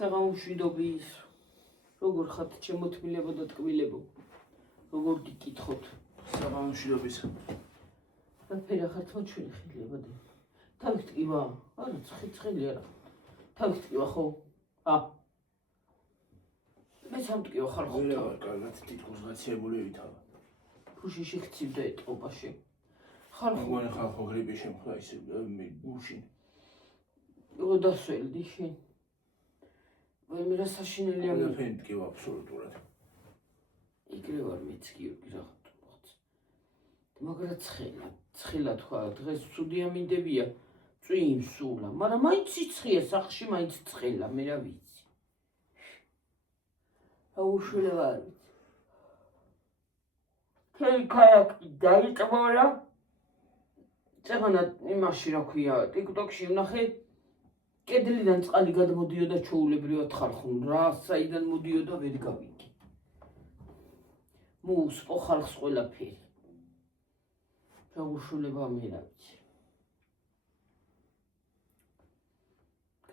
საღამომშვიდობის როგორ ხართ ჩემოთმილებო და ტკბილებო როგორ გიკითხოთ საღამომშვიდობის რაფერა ხართ მოჩვენი ხელებოდი თავით ტკივა არა ცხელი არა თავით ტკივა ხო მე სამტკივა ხარ ხო ვერა ვარ კარგად თითქოს გაცილებული ვითავა ფუში შეხცივდა ეტყობაში ხარ ხო მგონი ხალხო გრიპი შემხდა ისე მე გუშინ დასველდი შენ ვაიმე რა საშინელია მე ფენ ტკივა აბსოლუტურად იგრე ვარ მეც გიორგი რაღაც მოხდა მაგრამ ცხელა თქვა დღეს ცუდი ამინდებია წვიმ სულა მაგრამ მაინც სიცხეა სახში მაინც ცხელა მე რა ვიცი აუშვილება არ ვიცი ქაიაკი დაიტბორა წეგანა იმაში რა ქვია ტიკტოკში ვნახე კედლიდან წყალი გადმოდიოდა ჩაულებრივად ხალხო რა საიდან მოდიოდა ვერ გავიგე მოუსპო ხალხს ყველაფერი გაუშულება მე რა ვიცი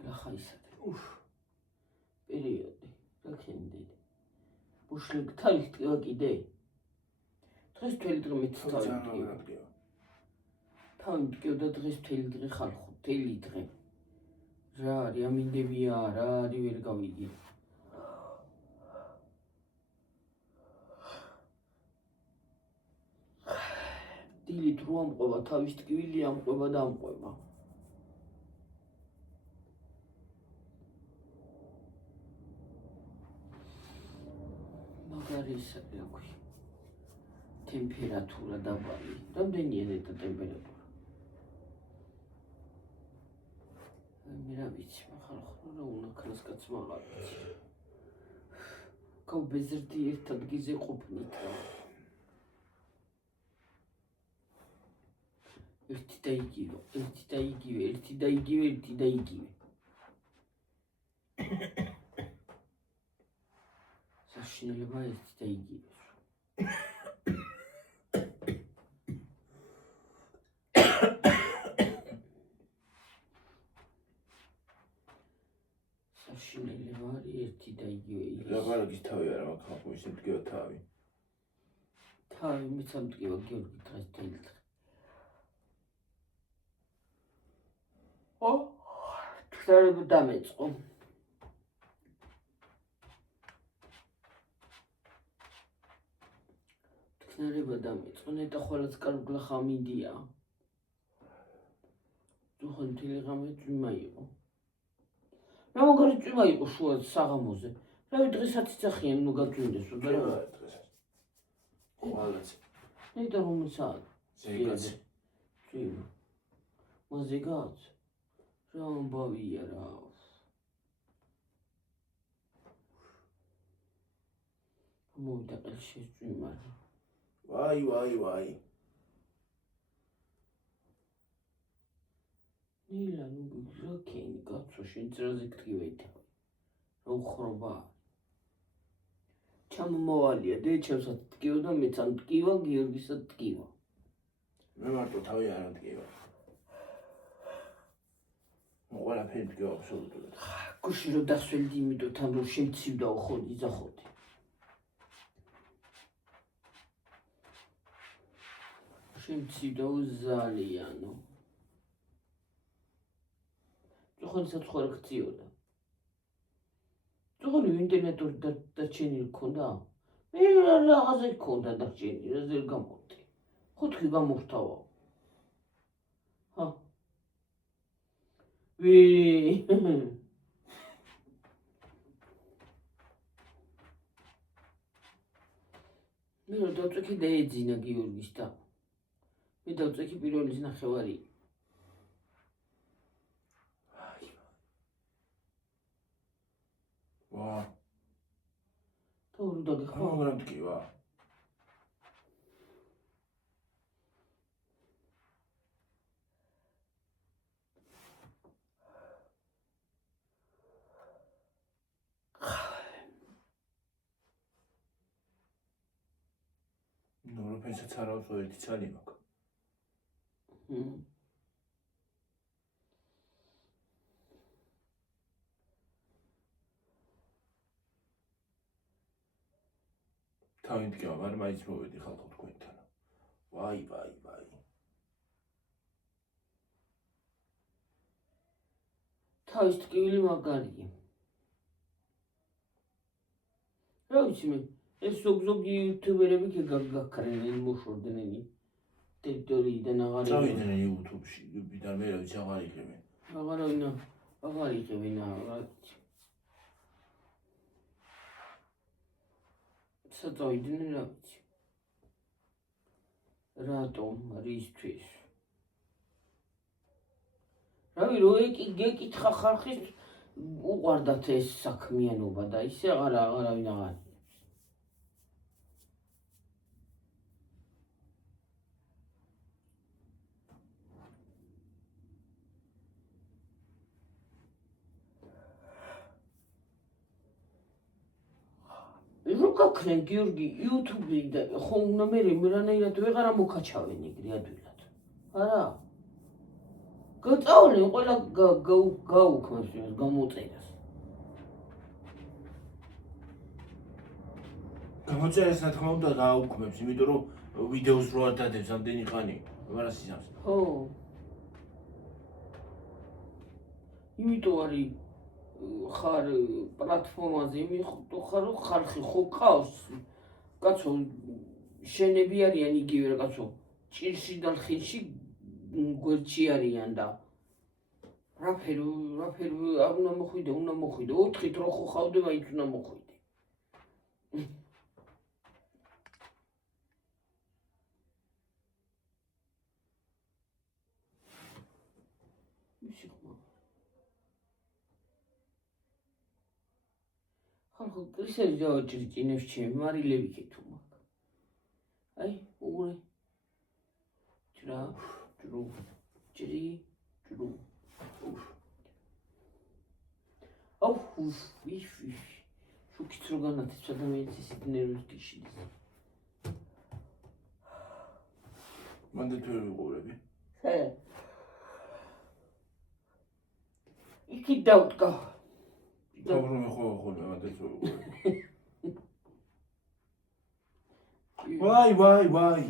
რა ხაისად პერიოდი რა ქენდით ბუშლი თავით ტკივა კიდე დღეს მთელი დღე მეც თავით ტკივა თავით ტკივდა დღეს მთელი დღე ხალხო მთელი დღე რა არის ამინდებია რა არის ვერ გავიგე დილით რო ამყვება თავის ტკივილი ამყვება და ამყვება მაგარი ისე რა ქვია ტემპერატურა დაბალი რამდენია ნეტა ტემპერატურა მე რა ვიცი ხალხო რა უნდა ქრასკაც მაგარ ვიცი გავბეზრდი ერთ ადგილზე ყოფნით ერთი და იგივე საშინელება ერთი და იგივე საშინელება არის ერთი და იგივე ლაპარაკის თავი არა მაქვს ხალხო ისე ტკივა თავი მეც ამტკივა გიორგი დღეს თელი დღე თქნარება დამეწყო ნეტა ხვალაც კარგლა ხამინდია თუხან თელი ღამე წვიმა იყო რა მაგარი წვიმა იყო შუა საღამოზე რავი დღესაც იცახიან ნუ გაწვიმდეს და რა დღესაც ხვალაც ნეტა რომ ზეგაც წვიმა მოზეგაც რა ამბავია რა მოვიდა ყელში წვიმა ვაი ნილა ნუ გზაკენი კაცო შენ ძრაზე გტკივეითა რა უხრობა ჩამომავალია დე ჩემსაც ტკივა და მეც ამ ტკივა გიორგისაც ტკივა მე მარტო თავი არ მტკივა ყველაფერი მტკივა აბსოლუტურად გუში რო დასველდი იმიტომ თან რომ შემცივდა ხოდი ზახოდი შემცივდა ზალიანო წუხანისაც ხوار გწიოდა წუხანი ინტერნეტური დაჩენილი ქონდა მე რაღაცა ქონდა დაჩენილი რა ზერ გამოვდი ხუთი გამოვთავა ვი მე რა დავწექი და ეძინა გიორგის და მე დავწექი პირველის ნახევარი ვა თორ დაგიხო მაგრამ მტკივა ნოროფენსაც არ აქვს ერთი ცალი მაქვს თავი მდგება, მაგრამ მაინც მოვედი ხალხო თქვენთან. ვაი. თავის ტკივილი მაგარია. რა ვიცი მე, ეს ზოგი იუთუბერები გაქრნენ, მოშორდნენ ტერიტორიიდან აღარ წავიდნენ YouTube-ში, YouTube-დან მე რა ვიცი აღარ იღებენ. აღარ იღებენ რა ვიცი. საწავიდნენ რა ვიცი. რატომ, რისთვის? რავი, რო ეკითხა ხალხის უყვარდათ ეს საქმიანობა და ისე აღარავინ აღარ. რო გაქრენ გიორგი YouTube-ი და ხო უნდა მე რანაირად ვეღარ მოკაჩავენ ეგრე ადვილად. არა. გაწავლენ ყველა გაუქმებს იმას გამოწერას. გამოწერას რა თქმა უნდა გააუქმებს, იმიტომ რომ ვიდეოს რო არ დადებს ამდენი ხანი, ვარ ასიზამს. ხო. იმიტომ არის ხარ პლატფორმაზე მიხო ხარ ხალხი ხო ყავს. კაცო შენები არიან იგივე რა კაცო. ჭირში და ხილში გვერდში არიან და რაფერო უნდა მოხვიდე 4-ით რო ხო ხავდე მაინც უნდა მოხვიდე. ხალხო კრისები ჯავაჭრი ჭინებს ჩემ მარილები კეთუ მაგ. აი უღრე ჭრო ჭრი ჭრო აუ ვიშ შუქიც რო განათებს ადამიანის ისეთ ნერვებს გიშლის. მანდ თუ ვიყურები. იქით დავდგა. Добро მე ხოლმე მანდ თუ ვიყურები. ვაი.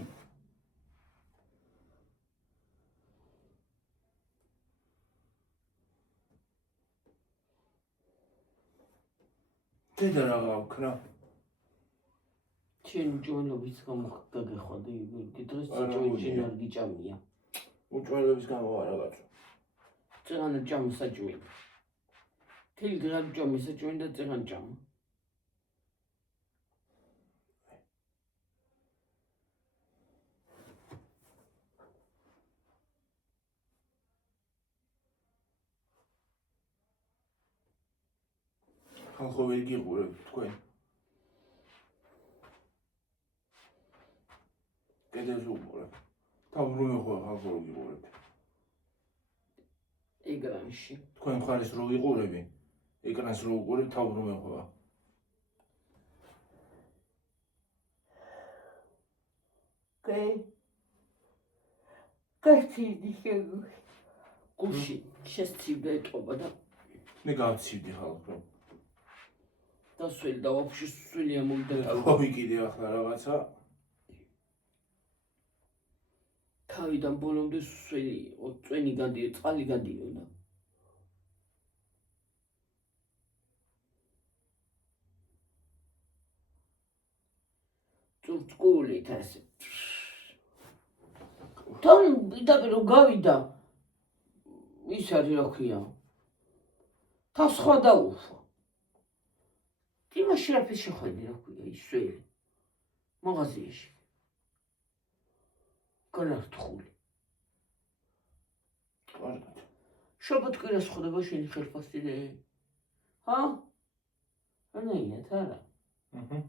დედა რა გავქნა? ჩემ ჯონობის გამო გაგეხვადე დღეს ჯონში არ გიჭამია. უჭველების გამო არა გაწო. წეღანა ჭამი საჭმელი. თელი დღე ჭამი საჭმელი და წეღანა ჭამი. ხალხო ვერ გიყურებ თქვენ. კედელს უყურებ. თავბრუნე ხო ხალხო რო გიყურებ. ეკრანში. თქვენ მხარეს რო ვიყურები, ეკრანს რო უყურებ, თავბრუნე ხო. კაცი დიხე გუში შესწივდა ეტყობა და მე გავცივდი ხალხო. დასველი და ვაფშე სველი ამოვიდა თავი. ხო ვიკიდე ახლა რაღაცა. თავიდან ბოლომდე სველი იყო, წვენი გადიო, წყალი გადიოდა. წურწკულით ასე. თან პირდაპირ რო გავიდა ის არის რა ქვია. თან სხვა დაუშვა. იმაში რაფის შეხვედი რა ქვია ის სველი. მაღაზიაში. განართხული. კარგად. შაბათ კვირას ხდება შენი ხელფასტიდე? ჰა? ანაინათ არა. არა.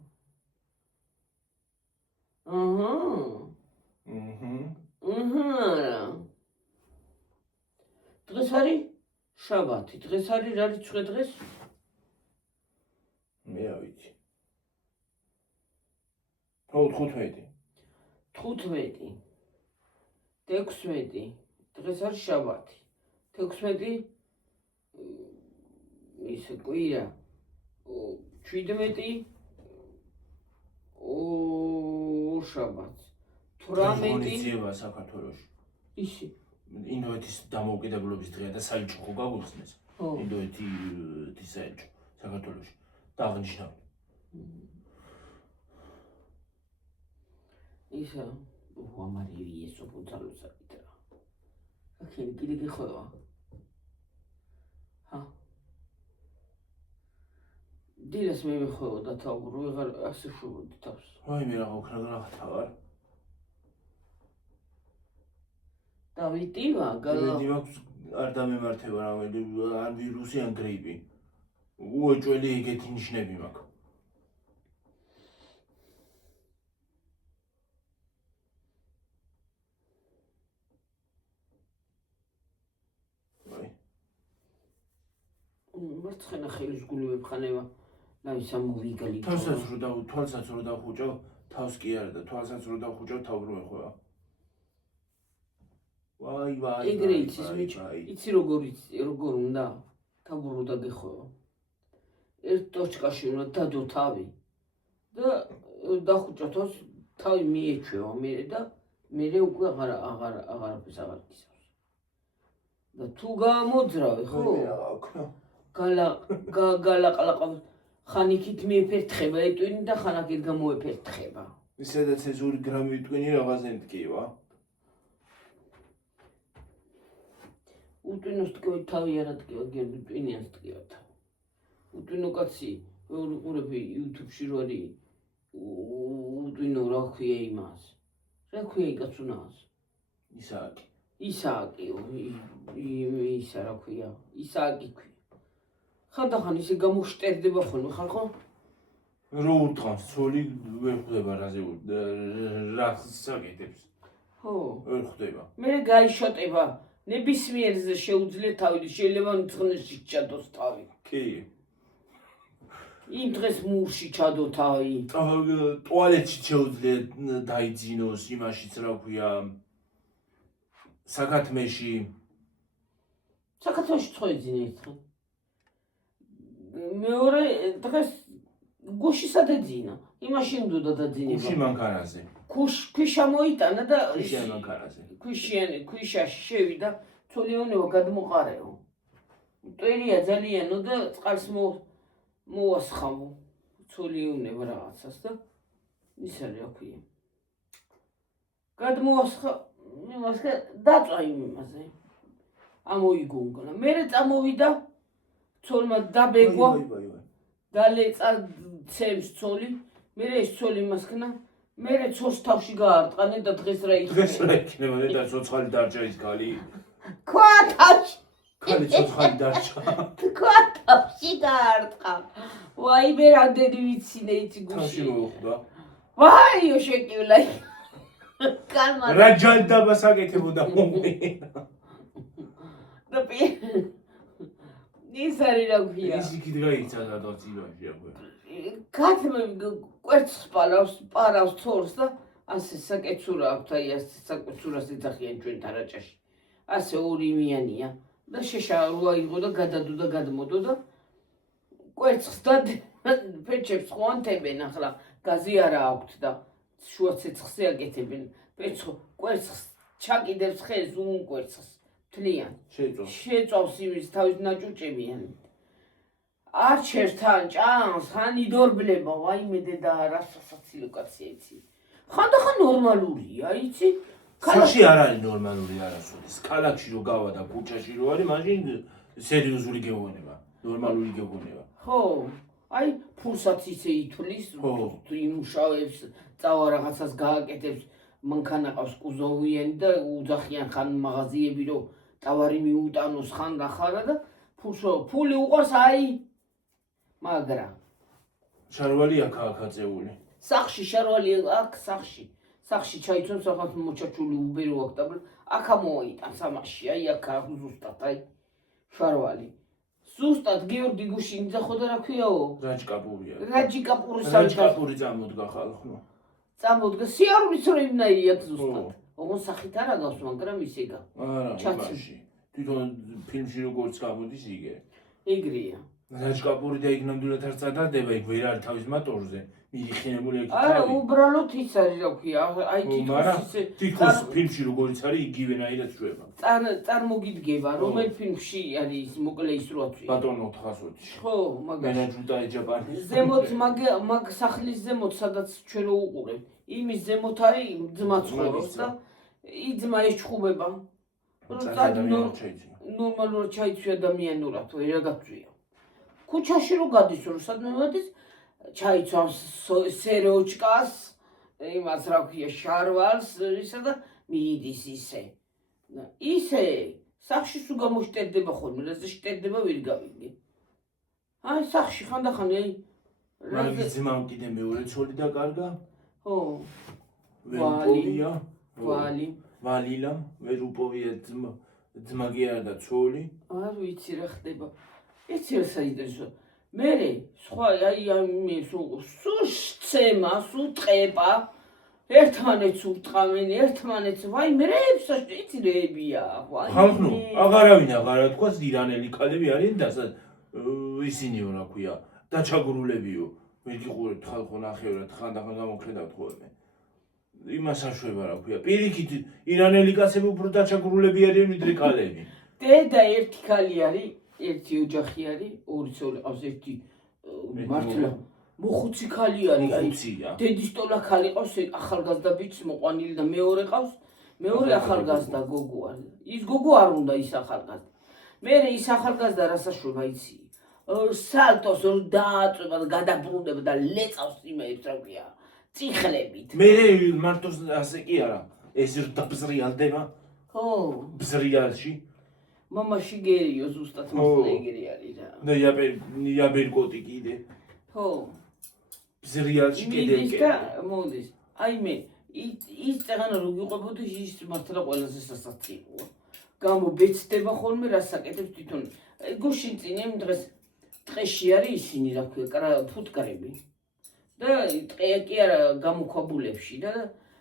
დღეს არის შაბათი. დღეს არის რა რიცხვი დღეს? მე რა ვიცი. 15. 15. 16. დღეს არის შაბათი. 16 ისე კვირა. 17 მუშაბაც 18 ღონისძიება საქართველოში. ისი ინდოეთის დამოუკიდებლობის დღეა და საელჩო ხო გაგვიხსნეს? ინდოეთის საელჩო საქართველოში დააღნიშნავ. ისა უამარი ესო ბუძალოსაკით რა. აქ კიდე გიხოვა. ჰა. დილას მე მეხოვა და თავრო ვეღარ ასე შევოდი თავს. აი მე რა უკრაგრახთა ვარ. დავიტივა გალა. მე მაქვს არ დამემართება რა ან ვირუსი ან გრიპი. უეჭველი ეგეთი ნიშნები მაქვს. მარცხენა ხელის გული ვეფხანება ნავის ამოვიგალი თვალსაც რო დახუჭო თავს კი არა და თვალსაც რო დახუჭო თავ რო ეხება ვაი ეგრე იცი როგორ უნდა თავრო დაგეხოვა ერთ ტოჩკაში უნდა დადო თავი და დახუჭო თავს თავი მიეჩვევა მე და მე უკვე აღარაფერს აღარ გისავს და თუ გამოძრავე ხო გალაყლაყავ ხანიქით მიეფერთხება ეტვინი და ხანაკით გამოეფერთხება. ისედაც ეს 2 გრამი ეტვინი რაღაცენ ტკივა. უტვინოს ტკივი თავი არა ტკივა, გერდი ტვინიანს ტკივა თავი. უტვინო კაცი, უყურები YouTube-ში რო არის უტვინო რა ქვია იმას. რა ქვია იკაცუნას? ისააკი, ისა რა ქვია, ისააკი ქვია. ხანდახან ისე გამოშტერდება ხოლმე ხარ ხო? რო უთავს ცოლი ვერ ხვდება რა საკეთებს. ხო. ვერ ხვდება. მე გაიშოტება. ნებისმიერზე შეუძლია თავი შეიძლება მწნეში ჩადოს თავი. კი. იმ დღეს მურში ჩადო თავი. ტუალეტში შეუძლია დაიძინოს იმაშიც რა ქვია საკათმეში. საკათმეში წოიძინე ერთხელ. მეორე დღეს გუშისა დაძინა. იმაში უნდა დაძინება. გუში მანქანაზე. ქვიშა მოიტანა და ქვიშა მანქანაზე. ქვიშაში შევიდა, ცოლიონევა გადმოყარეო. მტვერია ძალიანო და წყალს მოასხამო. ცოლიონევა რაღაცას და ისა რა ქვია. გადმოასხა დაწვა იმაზე. ამოიგონგლა. მერე წამოვიდა ცოლმა დაბეგვა დალეწა ცემს ცოლი მერე ეს ცოლი მასქნა მერე ცოლს თავში გაარტყანე და დღეს რა იქნება და ცოცხალი დარჩა ის ქალი ქვა თავში ქალი ცოცხალი დარჩა ქვა თავში გაარტყა ვაი მე რამდენი ვიცინე იცი გუში თავში მოუხდა ვაიო შეკივლაი კალმა რა ჯალდაბა საკეთებოდა მომი და ის არის რა ქვია. ის იქით გაიცა და დაწილოში აქვე. კაცმე კვერცხს პარავს თორს და ასე საკეცურა აქვს, აი ასე საკეცურას ეძახიან ჩვენ თარაჭაში. ასე ორი იმიანია და შეშა როა იღო და გადადო და გადმოდო და კვერცხს და პეჩებს ხვანთებენ ახლა გაზი არა აქვთ და შუა ცეცხლზე აკეთებენ. კვერცხს ჩაკიდებს ხეს უკვერცხს. თლიან შეწავს იმის თავის ნაჭუჭებიან არჩევს თან ჭანს ხან იდორბლება ვაიმე დედა რასაცილო კაცია იცი ხანდახან ნორმალურია იცი ქალაქში არ არის ნორმალური არასოდეს ქალაქში რო გავა და ქუჩაში რო არის მაშინ სერიოზული გეუბნება ნორმალური გეუბნება ხო აი ფულსაც ისე ითვლის იმუშავებს წავა რაღაცას გააკეთებს მანქანა ყავს კუზოვიანი და უძახიან ხან მაღაზიები რო ტავარი მიუტანოს ხან გახარა და ფული უყარს აი მაგრა შარვალი აქ აწეული სახში შარვალი აქ სახში ჩაიცვებს ახალ მოჩაჩული უბერო აქ და აქ მოიტანს ამაში აი აქ ზუსტად აი შარვალი ზუსტად გიორგი გუშინიძე ხო და რა ქვიაო რაჯიკაპური წამოდგა ხალხო წამოდგა სიარულიც რო იმნაირია ზუსტად ოღონდ სახით არ აგავს მაგრამ ისეგა არა მაშინ თვითონ ფილმში როგორც გამოდის იგე ეგრეა რაჭკაპური და იქ ნამდვილად არ წადარდება, იქ ვერ არის თავის მატორზე. მიხინებული იქ არა, უბრალოდ ის არის, რა ქვია, აი თითქოს ფილმში როგორიც არის, იგივენაირად შვება. წარმოგიდგება, რომელ ფილმში არის მოკლე ის რო აწვია. ბატონო 420-ში. ხო, მაგას. მენაჯუტა ეჯაპანი. ზემოთ მაგ სახლის ზემოთ, სადაც ჩვენ რო უყურებთ, იმის ზემოთ არის ძმა ცხოვრობს და იძმა ეჩხუბება. ნორმალურად ჩაიცვი ადამიანურად, რა გაწვია. ქუჩაში რო გადის, რო სადმე მოდის, ჩაიცვავს სეროჩკას, იმას რა ქვია, შარვალს, ისა და მიდის ისე. ისე, სახში სულ გამოშტერდება ხოლმე, რაზე შტერდება ვერ გავიგე. აი, სახში ხანდახან, აი, მაგის ძმამ კიდე მეორე ცოლი დაკარგა? ხო. ვერ უპოვია? ვალილამ. ვერ უპოვია ძმა კი არა და ცოლი? არ ვიცი რა ხდება. იცი რა საინტერესო. მერე სხვა აი სულ სცემა, სულ ტყება, ერთმანეთს ურტყავენ, ერთმანეთს, ვაი მერეებს იცი რეებია, ვაი. ხალხო, აღარავინ აღარა თქვას ირანელი ქალები არიან და ისინიო რა ქვია, დაჩაგრულებიო. ვერ გიყურებთ ხალხო ნახევრად, ხანდახან გამოგხედავთ ხოლმე. იმას აშვება რა ქვია. პირიქით ირანელი კაცები უფრო დაჩაგრულები არიან ვიდრე ქალები. დედა ერთი ქალი არის, ერთი ოჯახი არის, ორი ცოლი ყავს, ერთი მართლა მოხუცი ქალი არის, აი დედის ტოლა ქალი ყავს, ახალგაზრდა ბიჭს მოყვანილი და მეორე ყავს, მეორე ახალგაზრდა გოგო არის. ის გოგო არ უნდა ის ახალგაზრდა. მერე ის ახალგაზრდა რასაშვება იცი? სალტოს დააწვება და გადაბრუნდება და ლეწავს იმებს რა ქვია. წიხლებით. მერე მარტო ასე კი არა. ეს დაბზრიალდება. ხო. ბზრიალში. მამაში გერიო ზუსტად მასლა ეგრე არის რა. და იაბერკოტი კიდე. ხო. ბზრიალში კიდე მიდის და მოდის. აი მე ის წაღანა რო გიყვებოდი ის მართლა ყველაზე სასაცილოა. გამობეცდება ხოლმე რასაკეთებს თვითონ. გუშინ წინ იმ დღეს ტყეში არის ისინი რა ქვია, ფუტკრები. და ტყეა კი არა გამოქვაბულებში და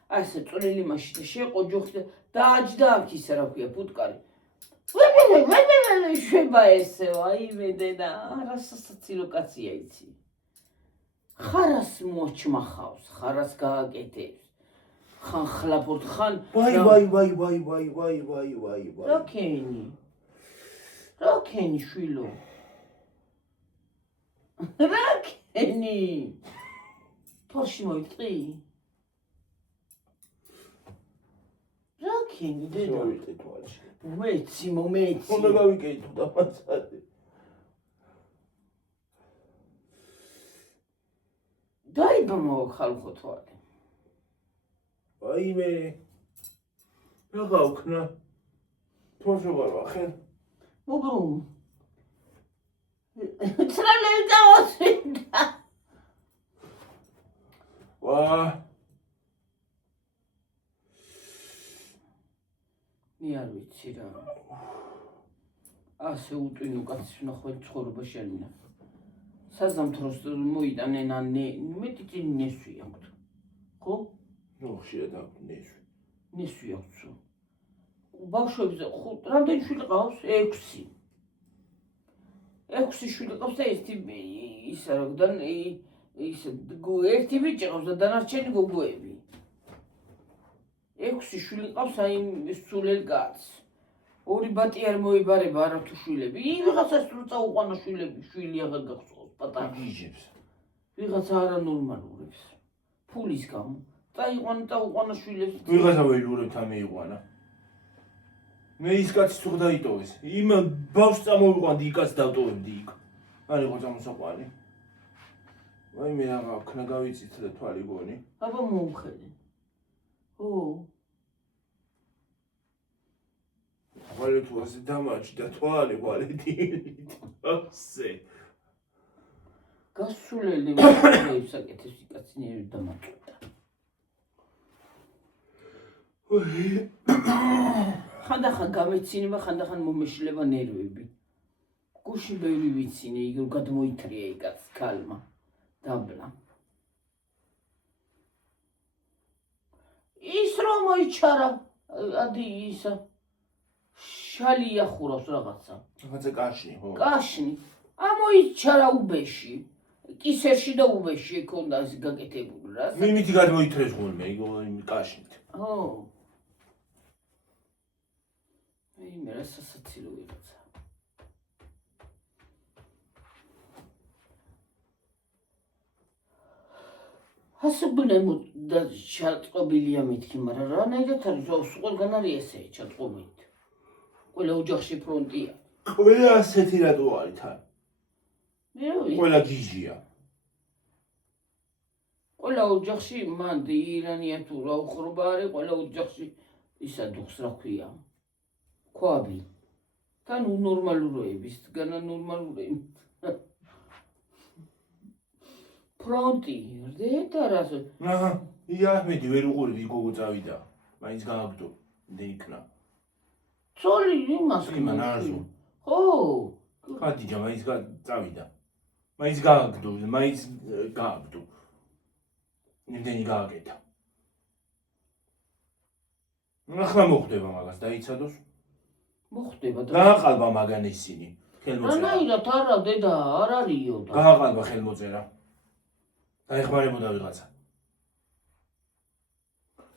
ასე წვრილი მაშინ შეყოჯოხი და დააჯდა აქ ისე რა ქვია ფუტკარი. შვება ესე, აი მე დედა, რა სასაცილო კაცია იცი. ხარას მოჩმახავს, ხარას გააკეთებს. ხან ხლაფორთ, ხან ვაი. რა ქენი შვილო. რა ქენი. თორში მოიტყი? რა ქენი დედა? შევიტყი თვალში. მომეცი. უნდა გავიკეთო და მასადი. დაიბამო ხალხო თვალი. აი მე რა გავქნა? თორში ვარ ახლა. მოგრუმ. ცრალელი დავასვინდა. ვა მე არ ვიცი რა. ასე უტვინო კაცის ვნახვა ცხოვრება შემინა. საზამთროს მოიტანენ ან მეტი წინ ნესვი აქვთ. ხო? ნუ ხშირად აქვს ნესვი. ნესვი აქვს. ბავშვებზე რამდენი შვილი ყავს? 6. 6 შვილი ყავს და ისა როდან ერთი ბიჭი ყავს და დანარჩენი გოგოები. 6 შვილი ყავს აი სულელ კაცს. 2 ბატი არ მოიბარება არათუ შვილები. ვიღაცას რო წაუყვანა შვილი აღარ გახსოვს პატარა. გიჟებს. ვიღაცა არანორმალურებს. ფულის გამო. წაუყვანა შვილებს. ვიღაცა ვეილურებთ ამეიყვანა. მე ის კაცი თუ დაიტოვეს. იმ ბავშვს წამოვიყვანდი იქაც დავტოვებდი იქ. არ იყო წამოსაყვანი. ვაი მე რა ვქნა გავიწითლე თვალი გონი. აბა მოუხედე. ო. ვალი თუ ასე დამაჭდა თვალი ვალედინით. ასე. გასულელი მოხდებს საკეთებს კაცნიერი დამაჭდა. ხანდახან გამეცინება, ხანდახან მომეშლება ნერვები. გუში ბევრი ვიცინე, იგი რომ გადმოითრია იკაც ქალმა. დაბლა. ის რომ მოიჩარა, ადი ისა. შალი ახურავს რაღაცა. რაღაცა კაშნი, ხო? კაშნი. ამოიჩა რა უბეში. კისერში და უბეში ექონდა ეს გაკეთებული რა. მიმითი გადმოითრეს ხოლმე იმ კაშით. ო. მე რა სასაცილო ვიღაცა. ასუბნემო და ჩატყობილია მეთქი, მაგრამ რანაირად არის ყველგან არის ესე ჩატყობით. ყველა ოჯახში ფრონტია. ყველა ასეთი რატო არის თან? მე რა ვიცი. ყველა გიჟია. ყველა ოჯახში მან ირანია თუ რა უხრობა არის, ყველა ოჯახში ისა დუხს რა ქვია. ქვაბი. თან უნორმალუროების, განა ნორმალურები. ფრონტი, რდედა რასო. აჰა, იაჰმედი ვერ უყურები გოგო წავიდა. მაინც გააგდო, დეიქნა. ცოლი იმას იმან არასო. ხო. ხადიჯა მაინც წავიდა. მაინც გააგდო, მაინც გააგდო. იმდენი გააკეთა. ახლა მოხდება მაგას დაიცადოს. მოხდება და გააყალბა მაგან ისინი. ხელმოწერა. რანაირად არა დედა, არ არისო და. გააყალბა ხელმოწერა. დაეხმარებოდა ვიღაცა.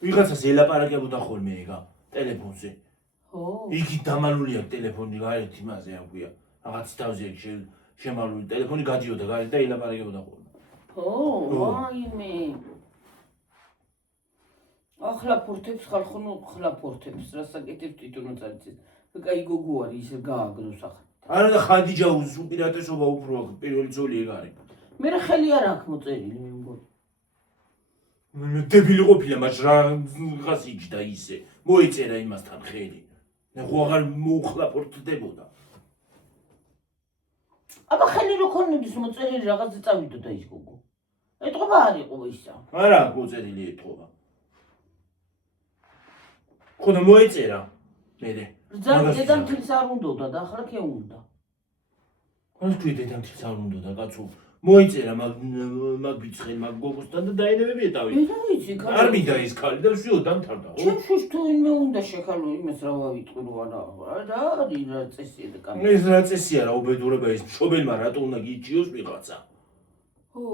ვიღაცას ელაპარაკებოდა ხოლმე ეგა ტელეფონზე. ხო. იგი დამალული აქვს ტელეფონი გარეთ იმაზე აქვია. რაღაც თავზე შემალული ტელეფონი გადიოდა გარეთ და ელაპარაკებოდა ხოლმე. ხო, მაიმე. ახლაფორთებს ხალხო ხლაფორთებს, რასაკეთებს თვითონაც არის. კაი გოგო არის ისე გააგდოს ახლა. არა და ხადიჯა უპირატესობა უფრო აქვს, პირველი ძოლი ეგ არის. მე რა ხელი არ აქვს მოწერილი მე მგონი. მე დებილი ყოფილა, მაგრამ რაღაც იჯდა ისე. მოეწერა იმასთან ხელი. ნახო აღარ მოუხლაფორთდებოდა. აბა ხელი რო ქონდეს მოწერილი რაღაც წავიდოდა ის გოგო. ეთყობა არ იყო ისა. არა, მოწერილი ეთყობა. ხო და მოეწერა. მე დედამთილს არ უნდოდა და ახლა კი უნდა. არ თქვი დედამთილს არ უნდოდა, კაცო. მოეწერა მაგ ბიჭხელ მაგ გოგოსთან და დაენებებია თავი. მე რა ვიცი, არ მინდა ის ქალი და ვсё დამთავრდა. ჩემშუშ თუ იმე უნდა შეხალო იმას რა ვავიტყვი რო არა. რა არის რა წესია და კამი. ეს რა წესია რა უბედურება ის მშობელმა რატო უნდა გიჭიოს ვიღაცა. ხო.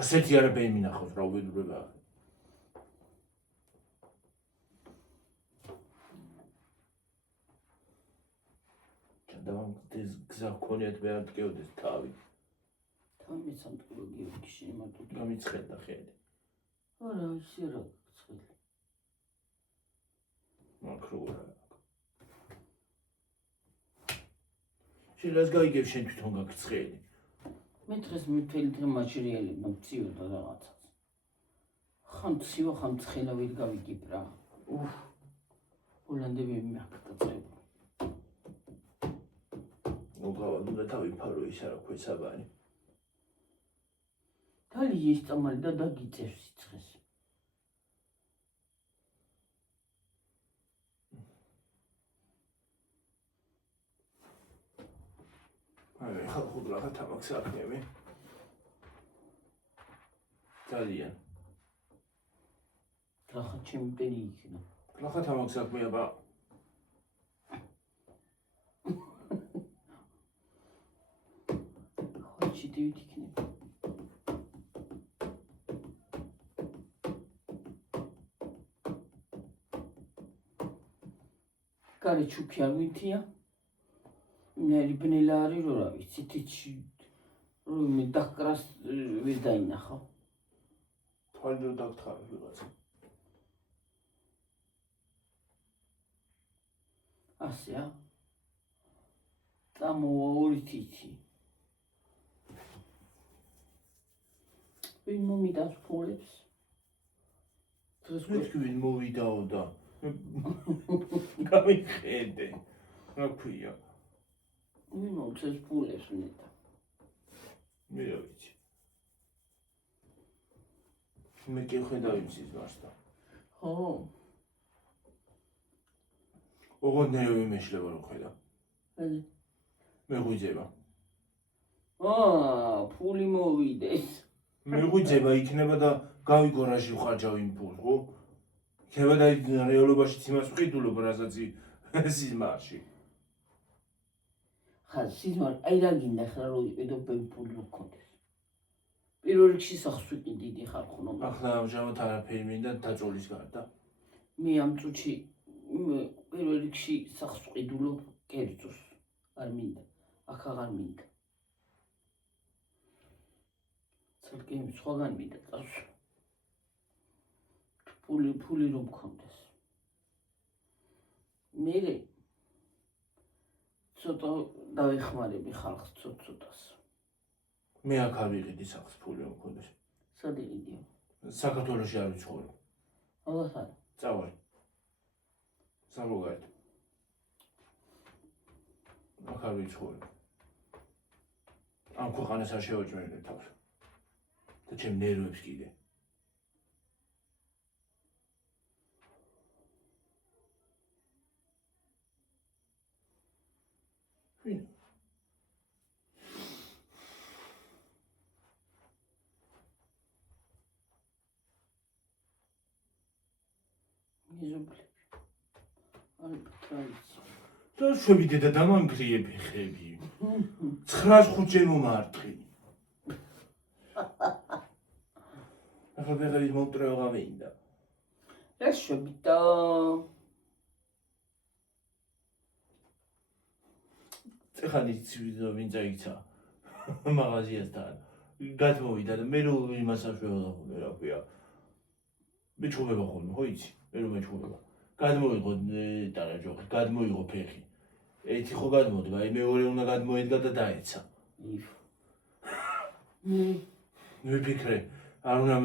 ასეთი არაფერი მინახავს რა უბედურება. და ეს გზა გქონიათ მე არ ტკევდეს თავი. თავი სამტკიო გიორგი შემატო. გამიცხელდა ხელი. არა, ისე რა ცხელი. მაკროა. შეიძლება გაიგებ შენ თვითონ გაგცხელი. მე დღეს მთელი დღე მაჭრიელებმა მციოდა რაღაცას. ხან ცივა, ხან ცხელა ვერ გავიგებ რა. ჰოლანდები მეაკტაწევ. მოგავალ უნდა თავიფარო ის არა ქვესაბანი. თალი ის წამალი და დაგიწევს სიცხეს. აი ხალხო რა თამაქს აქმევი. ძალიან. რახა ჩემი პენი იქნა. რა თამაქს აქმეა ბა. ჩიტივით იქნება. კარი ჩუქი არ ვითია. ნერი ბნელა არის რო რა ვიცი თითში რომ დაკრას ვერ დაინახო. თვალო დაგთხარი ვიღაცა. ასეა. წამოვა ორი თითი. ვინ მომიდას ფულებს? დღეს ვინ მოვიდაო და გამიხედე. რა ქვია? ვინ მომწეს ფულებს მინდა? მე რა ვიცი. მე კი ხედავ იმის მასთან. ხო. ოღონდ ნერვი მეშლება რომ ხედა. მე ღვიძება. ფული მოვიდეს. მე ღვიძება იქნება და გავიგო რაში ვხარჯავ იმ ფულს, ხო? იქნება და რეალობაშიც იმას ვყიდულობ, რასაც სიზმარში. ხა სიზმარ აი რა გინდა ხა რომ იყიდო ბემპული მქონდეს. პირველ რიგში სახს ვიყიდ დიდი ხალხო. ახლა ამჟამად არაფერი მინდა დაწოლის გარდა. მე ამ წუთში პირველ რიგში სახს ვყიდულობ კერძოს. არ მინდა. აქ აღარ მინდა. ცალკე სხვაგან მინდა წავშვა. ფული რომ მქონდეს. მე ცოტა დავეხმარები ხალხს ცოტას. მე აქ არ ვიყიდი სახს ფული რომ მქონდეს. სად იყიდიო? საქართველოში არ ვიცხოვრობ. ალბათ. წავარ. სამოგარეთ. აქ არ ვიცხოვრობ. ამ ქვეყანას არ შევაჭმევინე თავს. და ჩემ ნერვებს კიდე. ვინ? მიზობლები. ალბათ რა ვიცი. და შევიდე და დამანგრიე ფეხები. 9-5-ჯერ მომარტყი. ახლა ფეხების მომტრევა მინდა. რა შევიდა? ეხანი ვინ წაიქცა მაღაზიასთან. გადმოვიდა და მე რომ იმას აშველა ხოლმე რა ქვია. მეჩხუბება ხოლმე, ხო იცი? მე რომ მეჩხუბება. გადმოიღო ტარაჯოხი, გადმოიღო ფეხი. ერთი ხო გადმოდგა, აი მეორე უნდა გადმოედგა და დაეცა. მიფიქრე, არ უნდა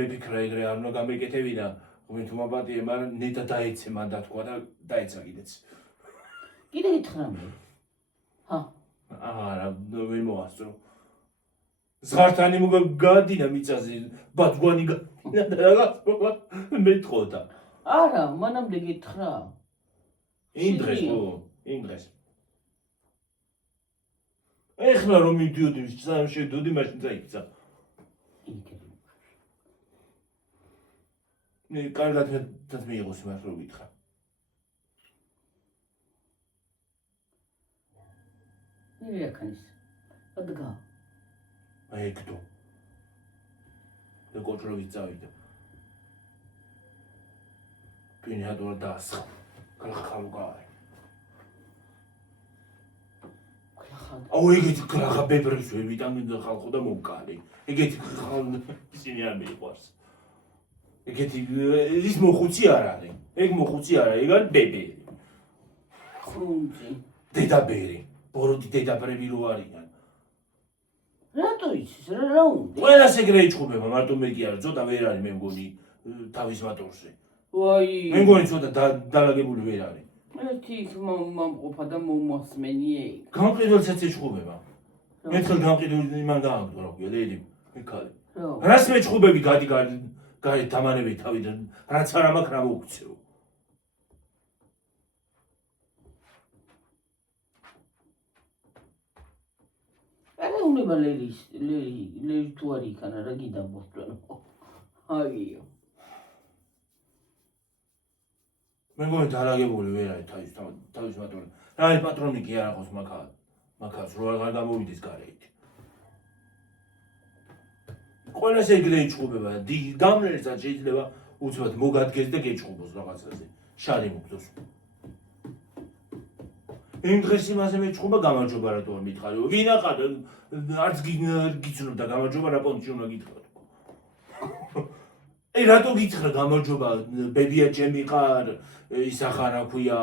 მეფიქრა ეგრე, არ უნდა გამეკეთებინა, ღმერთო მაპატიე, მაგრამ ნეტა დაეცე მან დათქვა და დაეცა კიდეც. კიდე გითხრა მე. ჰა. არა, ვერ მოასწრო. ზღართანი მოგადინა მიწაზე, ბათგვანი გადინა და რაღაცა მეთხოვდა. არა, მანამდე გითხრა. იმ დღეს ხო, იმ დღეს. ეხლა რომ მივდიოდი, შევდიოდი, მაშინ წაიქცა. მე კარგად მიიღოს იმას რო გითხრა. ნუ აკანის. ადგა. აიქდო. და კოჭროვით წავიდა. პინიადორ დასხა. კახალგაი. აუ ეგეთი კრახა ბებრებს ვერ ვიტამინდა ხალხო და მომკალი. ეგეთი ისინი არ მიყვარს. ეგეთი ის მოხუცი არ არის. ეგ მოხუცი არ არის, ეგ არის ბებერი. ხუნძი. დედაბერი. ბოროტი დედაბრები რო არიან. რატო იცის? რა უნდა? ყველას ეგრე იჭუბება, მარტო მე კი არა, ცოტა ვერ არის მე მგონი თავის მატორზე. ვაი. მე მგონი ცოტა დალაგებული ვერ არის. ერთი იქ მომყოფა და მომასმენიე. გამყიდველსაც ეჭუბება. მეთხელ გამყიდველი იმან გააგდო რა ქვია, ლედი, მიქალი. რას მეჭუბები გადი გარეთ დამანები თავიდან, რაც არ მაქვს რა მოგცეო. არა უნდა ლერი თუ არ იქანა რა გიდა მოსწონო. აიო. მე მგონი დალაგებული ვერ არის თავის მატორზე. რა არის პატრონი კი არ ახოს მაგას რო აღარ გამოვიდეს გარეთ. ყველას ეგრე იჭუბება, გამლერსაც შეიძლება უცბად მოგადგეს და გეჭუბოს რაღაცაზე. შარი მოგდოს. იმ დღეს იმაზე მეჭუბა გამარჯობა რატო არ მითხარი. ვინახარ არც გიცნობდა გამარჯობა რა პონჩი უნდა გითხრათ. ე რატო გითხრა გამარჯობა ბებია ჩემი ხარ ის ახარ რა ქვია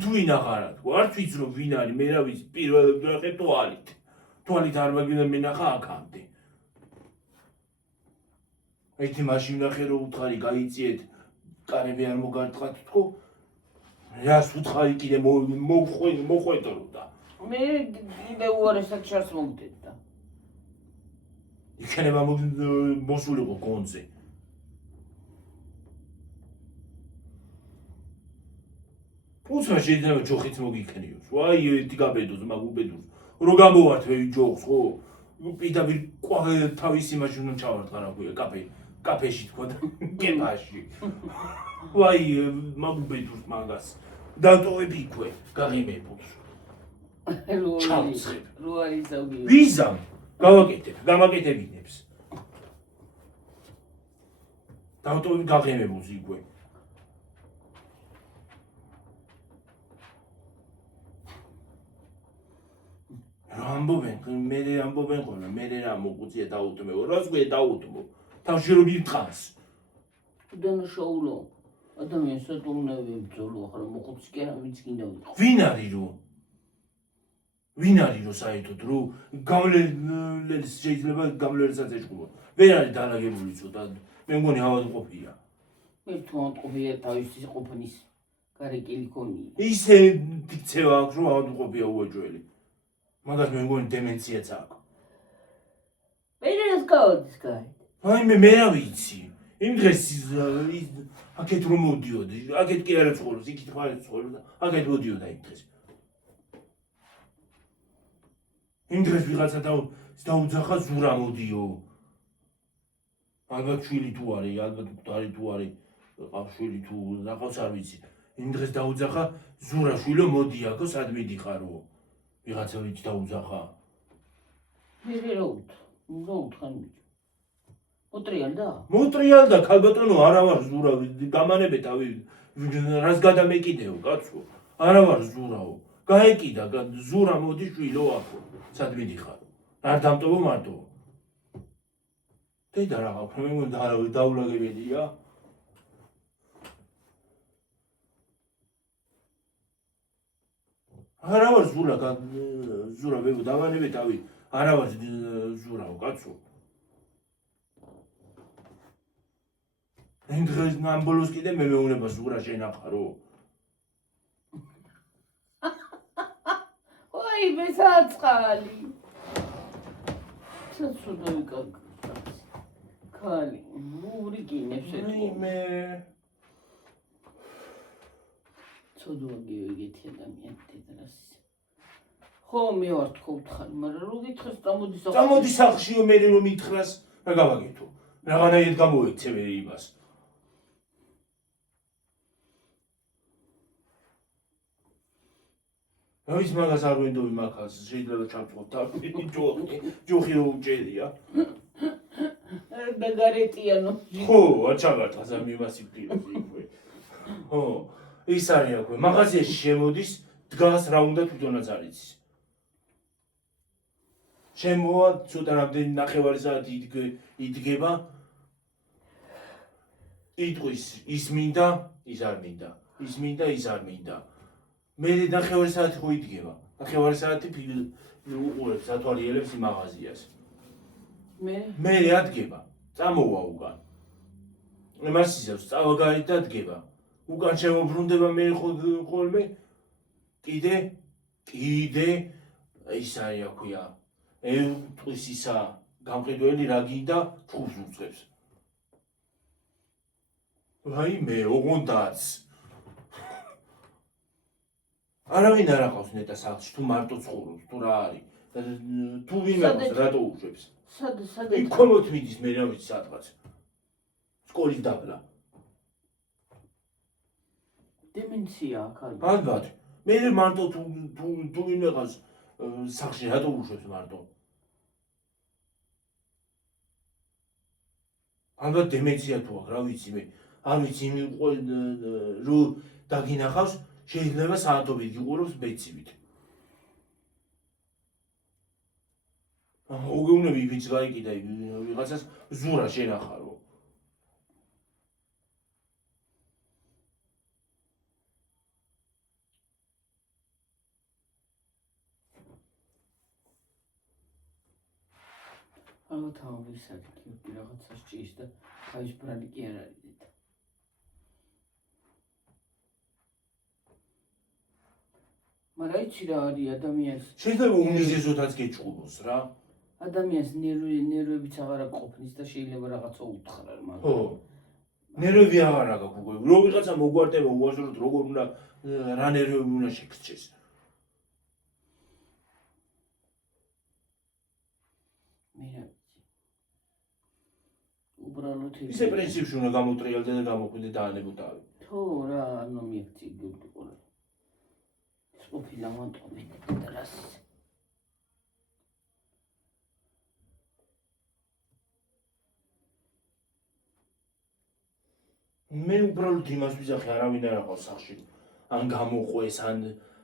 თუ ვინახარ თქო არ ვიცი რომ ვინ არის მე რა ვიცი პირველ დღე თვალით არ მაგინა მენახა აქამდე ერთი მაშინ ნახე რომ უთხარი გაიწიეთ კარები არ მოგარტყათ თქო რას უთხარი კიდე მოხვედროდა მე კიდე უარესად შარს მომდენდა იქნება მოსულიყო გონზე უცბად შეიძლება ჯოხიც მოგიქნიოს ვაი ერთი გაბედოს მაგ უბედოს რო გამოვართ მე ჯოხს ხო პირდაპირ თავის იმაში უნდა ჩავარდღა რა ქვია კაფე კაფეში თქვა და კეფაში. ვაი, მაგუბედურს მაგას. დატოვები იქვე, გაღიმებულს. ჩავცხებ. რო არის ზოგი. ვიზამ, გავაკეთებ, გამაკეთებინებს. დატოვები გაღიმებულს იქვე. ამბობენ, მე ამბობენ ხოლმე, მე რა მოგვიწია დაუთმო, რას გვე დაუთმო. თავში რომ იტყანს. დანაშაულო. ადამიანს ატომნები ბრძოლო, ახლა მოხუცი კი არა, ვინც გინდა ვიყო. ვინ არის რომ საერთოდ რომ გავლენს შეიძლება გავლენსაც ეჭყობა. ვერ არის დაალაგებული ცოტა. მე მგონი ავადმყოფია. მე თვითმყოფია თავისი ყოფნის გარეკილი ქონია. ისე დიქცევა აქვს რომ ავადმყოფია უეჭველი. მაგას მე მგონი დემენციაც აქვს. მე რას გავდის კაი? აი მე რა ვიცი. იმ დღეს აქეთ რომ მოდიოდი, აქეთ კი არა ცხოვრობს, იქით ხარ ცხოვრობს და აქეთ მოდიოდა იმ დღეს. იმ დღეს ვიღაცა დაუძახა ზურა მოდიო. ალბათ შვილი თუ არის, ალბათ მკვდარი თუ არის, ყავს შვილი თუ ნახავს არ ვიცი. იმ დღეს დაუძახა ზურა შვილო მოდი აქო სად მიდიხარო. ვიღაცა ვიც დაუძახა. მე რა უთხრან ბიჭო. მოტრიალდა? მოტრიალდა ქალბატონო არა ვარ ზურავი, გამანებე თავი რას გადამეკიდეო კაცო. არა ვარ ზურავო. გაეკიდა ზურა მოდი შვილო აქო. სად მიდიხარო. არ დამტოვო მარტო. დედა რა გაქვს, მე მგონი დაულაგებელია. არა ვარ ზურა ვეგო დავანებე თავი. არა ვარ ზურავო კაცო. იმ დღეს ნამბოლოს კიდე მე მეუნება ზურა შენახარო. ვაი მე საწყალი. ცოტა კალი, მური გინებს ეთქო. მე ცოდვა გიგეთი ადამიანი დედას. ხო მე ვარ თქო ვთხარი, მაგრამ რო გითხეს წამოდი სახლშიო მე რომ მითხრას რა გავაკეთო. რაღაცნაირად გამოექცე მე იმას. ის მაგას არ ვენდობი მაგას შეიძლება ჩავწვოთ თავი ჯოხი რო უჭერია. და გარეტიანო. ხო, აჩაგართ ასამ იმას იფრინებს იქვე. ხო, ის არის აქვე. მაღაზიაში შემოდის, დგას რა უნდა თვითონაც არ იცის. შემოვა, ცოტა რამდენი ნახევარი საათი იდგება. იტყვის, ის მინდა, ის არ მინდა. ის მინდა, ის არ მინდა. მე ნახევარი საათი ხო იდგება. ნახევარი საათი უყურებს, ათვალიერებს იმ მაღაზიას. მე ადგება. წამოვა უკან. მას ისევ წავა გარეთ და დგება. უკან შემოbrunდება მე ხოლმე. კიდე ის არის აქვია. ეტყვის ისა გამყიდველი რა გინდა ჩხუბს უწყებს. ვაი მე ოღონდაც. არავინ არ aqავს ნეტა სახლში თუ მარტო ცხოვრობს თუ რა არის. თუ ვინმე aqავს რატო უშვებს. სად იქ ხომოთ მიდის მე რა ვიცი სადღაც. სკოლის დაბლა. დემენცია აქ არის. ალბათ. მე მარტო თუ ვინმე aqავს სახლში რატო უშვებს მარტო. ალბათ დემენცია თუ აქვს რა ვიცი მე. არ ვიცი იმ რო დაგინახავს შეიძლება საათობით გიყურებს ბეცივით. უგეუნები ვიც გაიკიდა ვიღაცას ზურა შენახარო. ალბათ ავისად კი რაღაცას ჭის და თავის ბრალი კი არ არის. მაგრამ იცი რა არის ადამიანს შეიძლება უმიზეზოდაც გეჭყობოს რა. ადამიანს ნერვებიც აღარ ყოფნის და შეიძლება რაღაცა უთხრა მაგრამ ხო. ნერვები აღარ აქვს უკვე. რო ვიღაცა მოგვარტება უაზროდ როგორ უნდა რა ნერვები უნდა შეგრჩეს. მე რა ვიცი. უბრალოდ ისე პრინციპში უნდა გამოტრიალდე და გამოყვიდე დაანებო თავი. თუ რა ანუ მიექცი გიორგი ყოლა. ეს ყოფილა მანტომი და რას მე უბრალოდ იმას ვიზახე, არავინ არ აყავს სახში. ან გამოყვეს, ან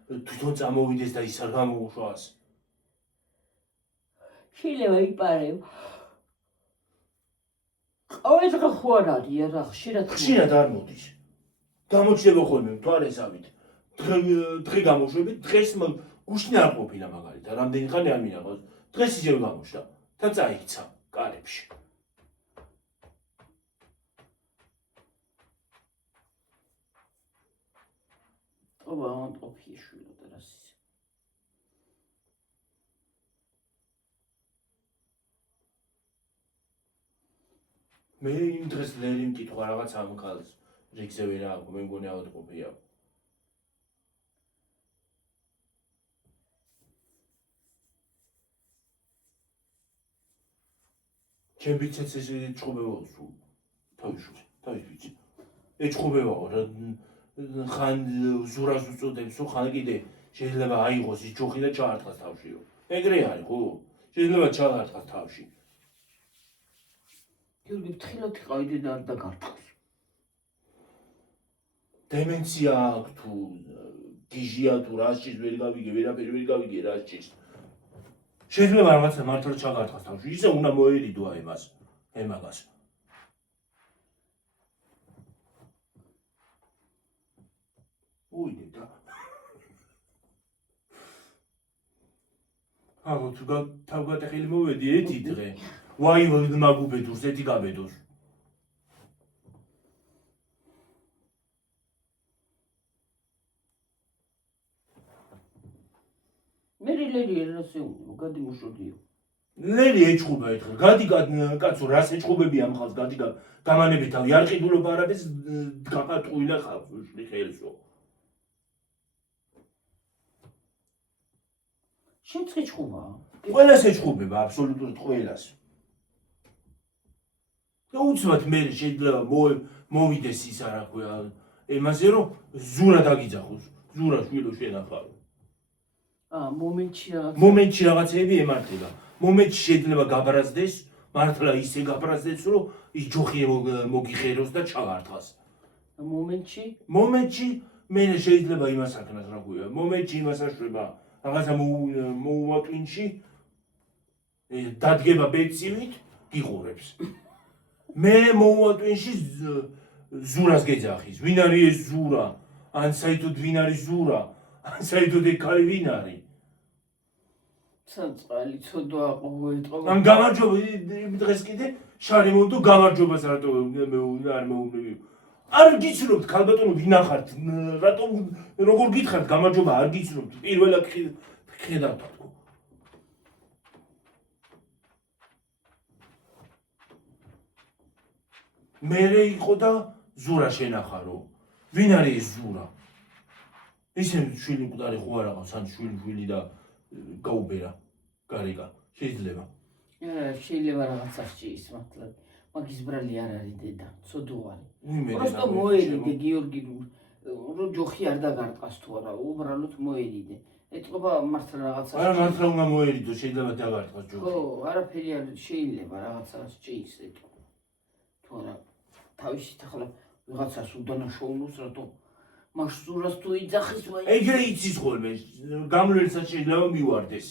თვითონ წამოვიდეს და ის არ გამოუშვას. შეიძლება იპარებ. ყოველდღე ხო არ არის რა, ხშირად არ მოდის. გამოჩნდება ხოლმე მთვარესავით. დღე გამოშვებით, დღეს გუშინ არ ყოფილა მაგალითად, რამდენი ხანი არ მინახავს. დღეს ისევ გამოჩნდა და წაიქცა კარებში. ობა ანტოფი შვილო და რას ის. მე იმ დღეს ლერი მკითხვა რაღაც ამ ხალხს რიგზე ვერა აქვს, მე მგონი ავადმყოფია. ჩემ ვიცეც ეს ჭუბებაო სულ თავის ვიცი. ეჭუბებაო რა ხან ზურას უწოდებს, ხან კიდე შეიძლება აიღოს ის ჯოხი და ჩაარტყას თავშიო. ეგრე არის ხო? შეიძლება ჩაარტყას თავში. გიორგი ფრთხილად იყავდი და არ დაგარტყას. დემენცია აქვს თუ გიჟია თუ რა შეჭ ვერ გავიგე, ვერაფერი ვერ გავიგე რა შეჭ. შეიძლება რაღაცა მართლა ჩაგარტყას თავში. ისე უნდა მოერიდო აი εμაგას. უიდე და აღო თუ თავგატეხილი მოვედი ერთი დღე. ვაი მაგუბედურს ეთი გაბედოს. მე ლერი რასე გადი მოშოდიო. ლერი ეჭუბა ერთხელ. გადი კაცო რას ეჭუბები ამ ხალხს გადი გამანები თავი არ ყიდულობა არადეს გაყატყუილა ხალხს ხელსო. შენც ეჭუბა? ყველას ეჭუბება აბსოლუტურად ყველას. და უცბად მე შეიძლება მოვიდეს ის არა ქვია ემაზე რომ ზურა დაგიძახოს. ზურა შვილო შენახარო. მომენტში რაღაცები ემართება. მომენტში შეიძლება გაბრაზდეს, მართლა ისე გაბრაზდეს, რომ ის ჯოხი მოგიხეროს და ჩავარტყას. მომენტში მე შეიძლება იმას აკნას რა ქვია. მომენტში იმას აშვება რაღაცა მოუვატვინში დადგება ბეცივით, გიყურებს. მე მოუვატვინში ზურას გეძახის. ვინ არის ეს ზურა? ან საერთოდ ვინ არის ზურა? ან საერთოდ ეგ ქალი ვინ არის? საწყალი ცოდვა ყოველდღე. ან გამარჯობა დღეს კიდე შარიმონტო გამარჯობას რატო არ მეუბნები. არ გიცნობთ ქალბატონო ვინ ახართ? რატომ როგორ გითხართ გამარჯობა არ გიცნობთ? პირველად ხედავთ თქო. მერე იყო და ზურა შენახარო. ვინ არის ეს ზურა? ისე შვილი მკვდარი ხო არ აღავს, ან შვილი და გაუბერა გარეკა. შეიძლება. შეიძლება რაღაცა სჭის მართლა. მაგის ბრალი არ არის დედა, ცოდოვარი. просто მოერიდე გიორგი რომ ჯოხი არ დაგარტყას თუ არა, უბრალოდ მოერიდე. ეთყობა მართლა რაღაცა. არა მართლა უნდა მოერიდო, შეიძლება დაგარტყას ჯოხი. ხო, არაფერი არ შეიძლება რაღაცა სჭის ეთყობა. თუ არა თავისით ახლა ვიღაცას უდანაშაულოს რატო მას ზურას თუ იძახის ვაი. ეგრე იცის ხოლმე, გამლელსაც შეიძლება მივარდეს.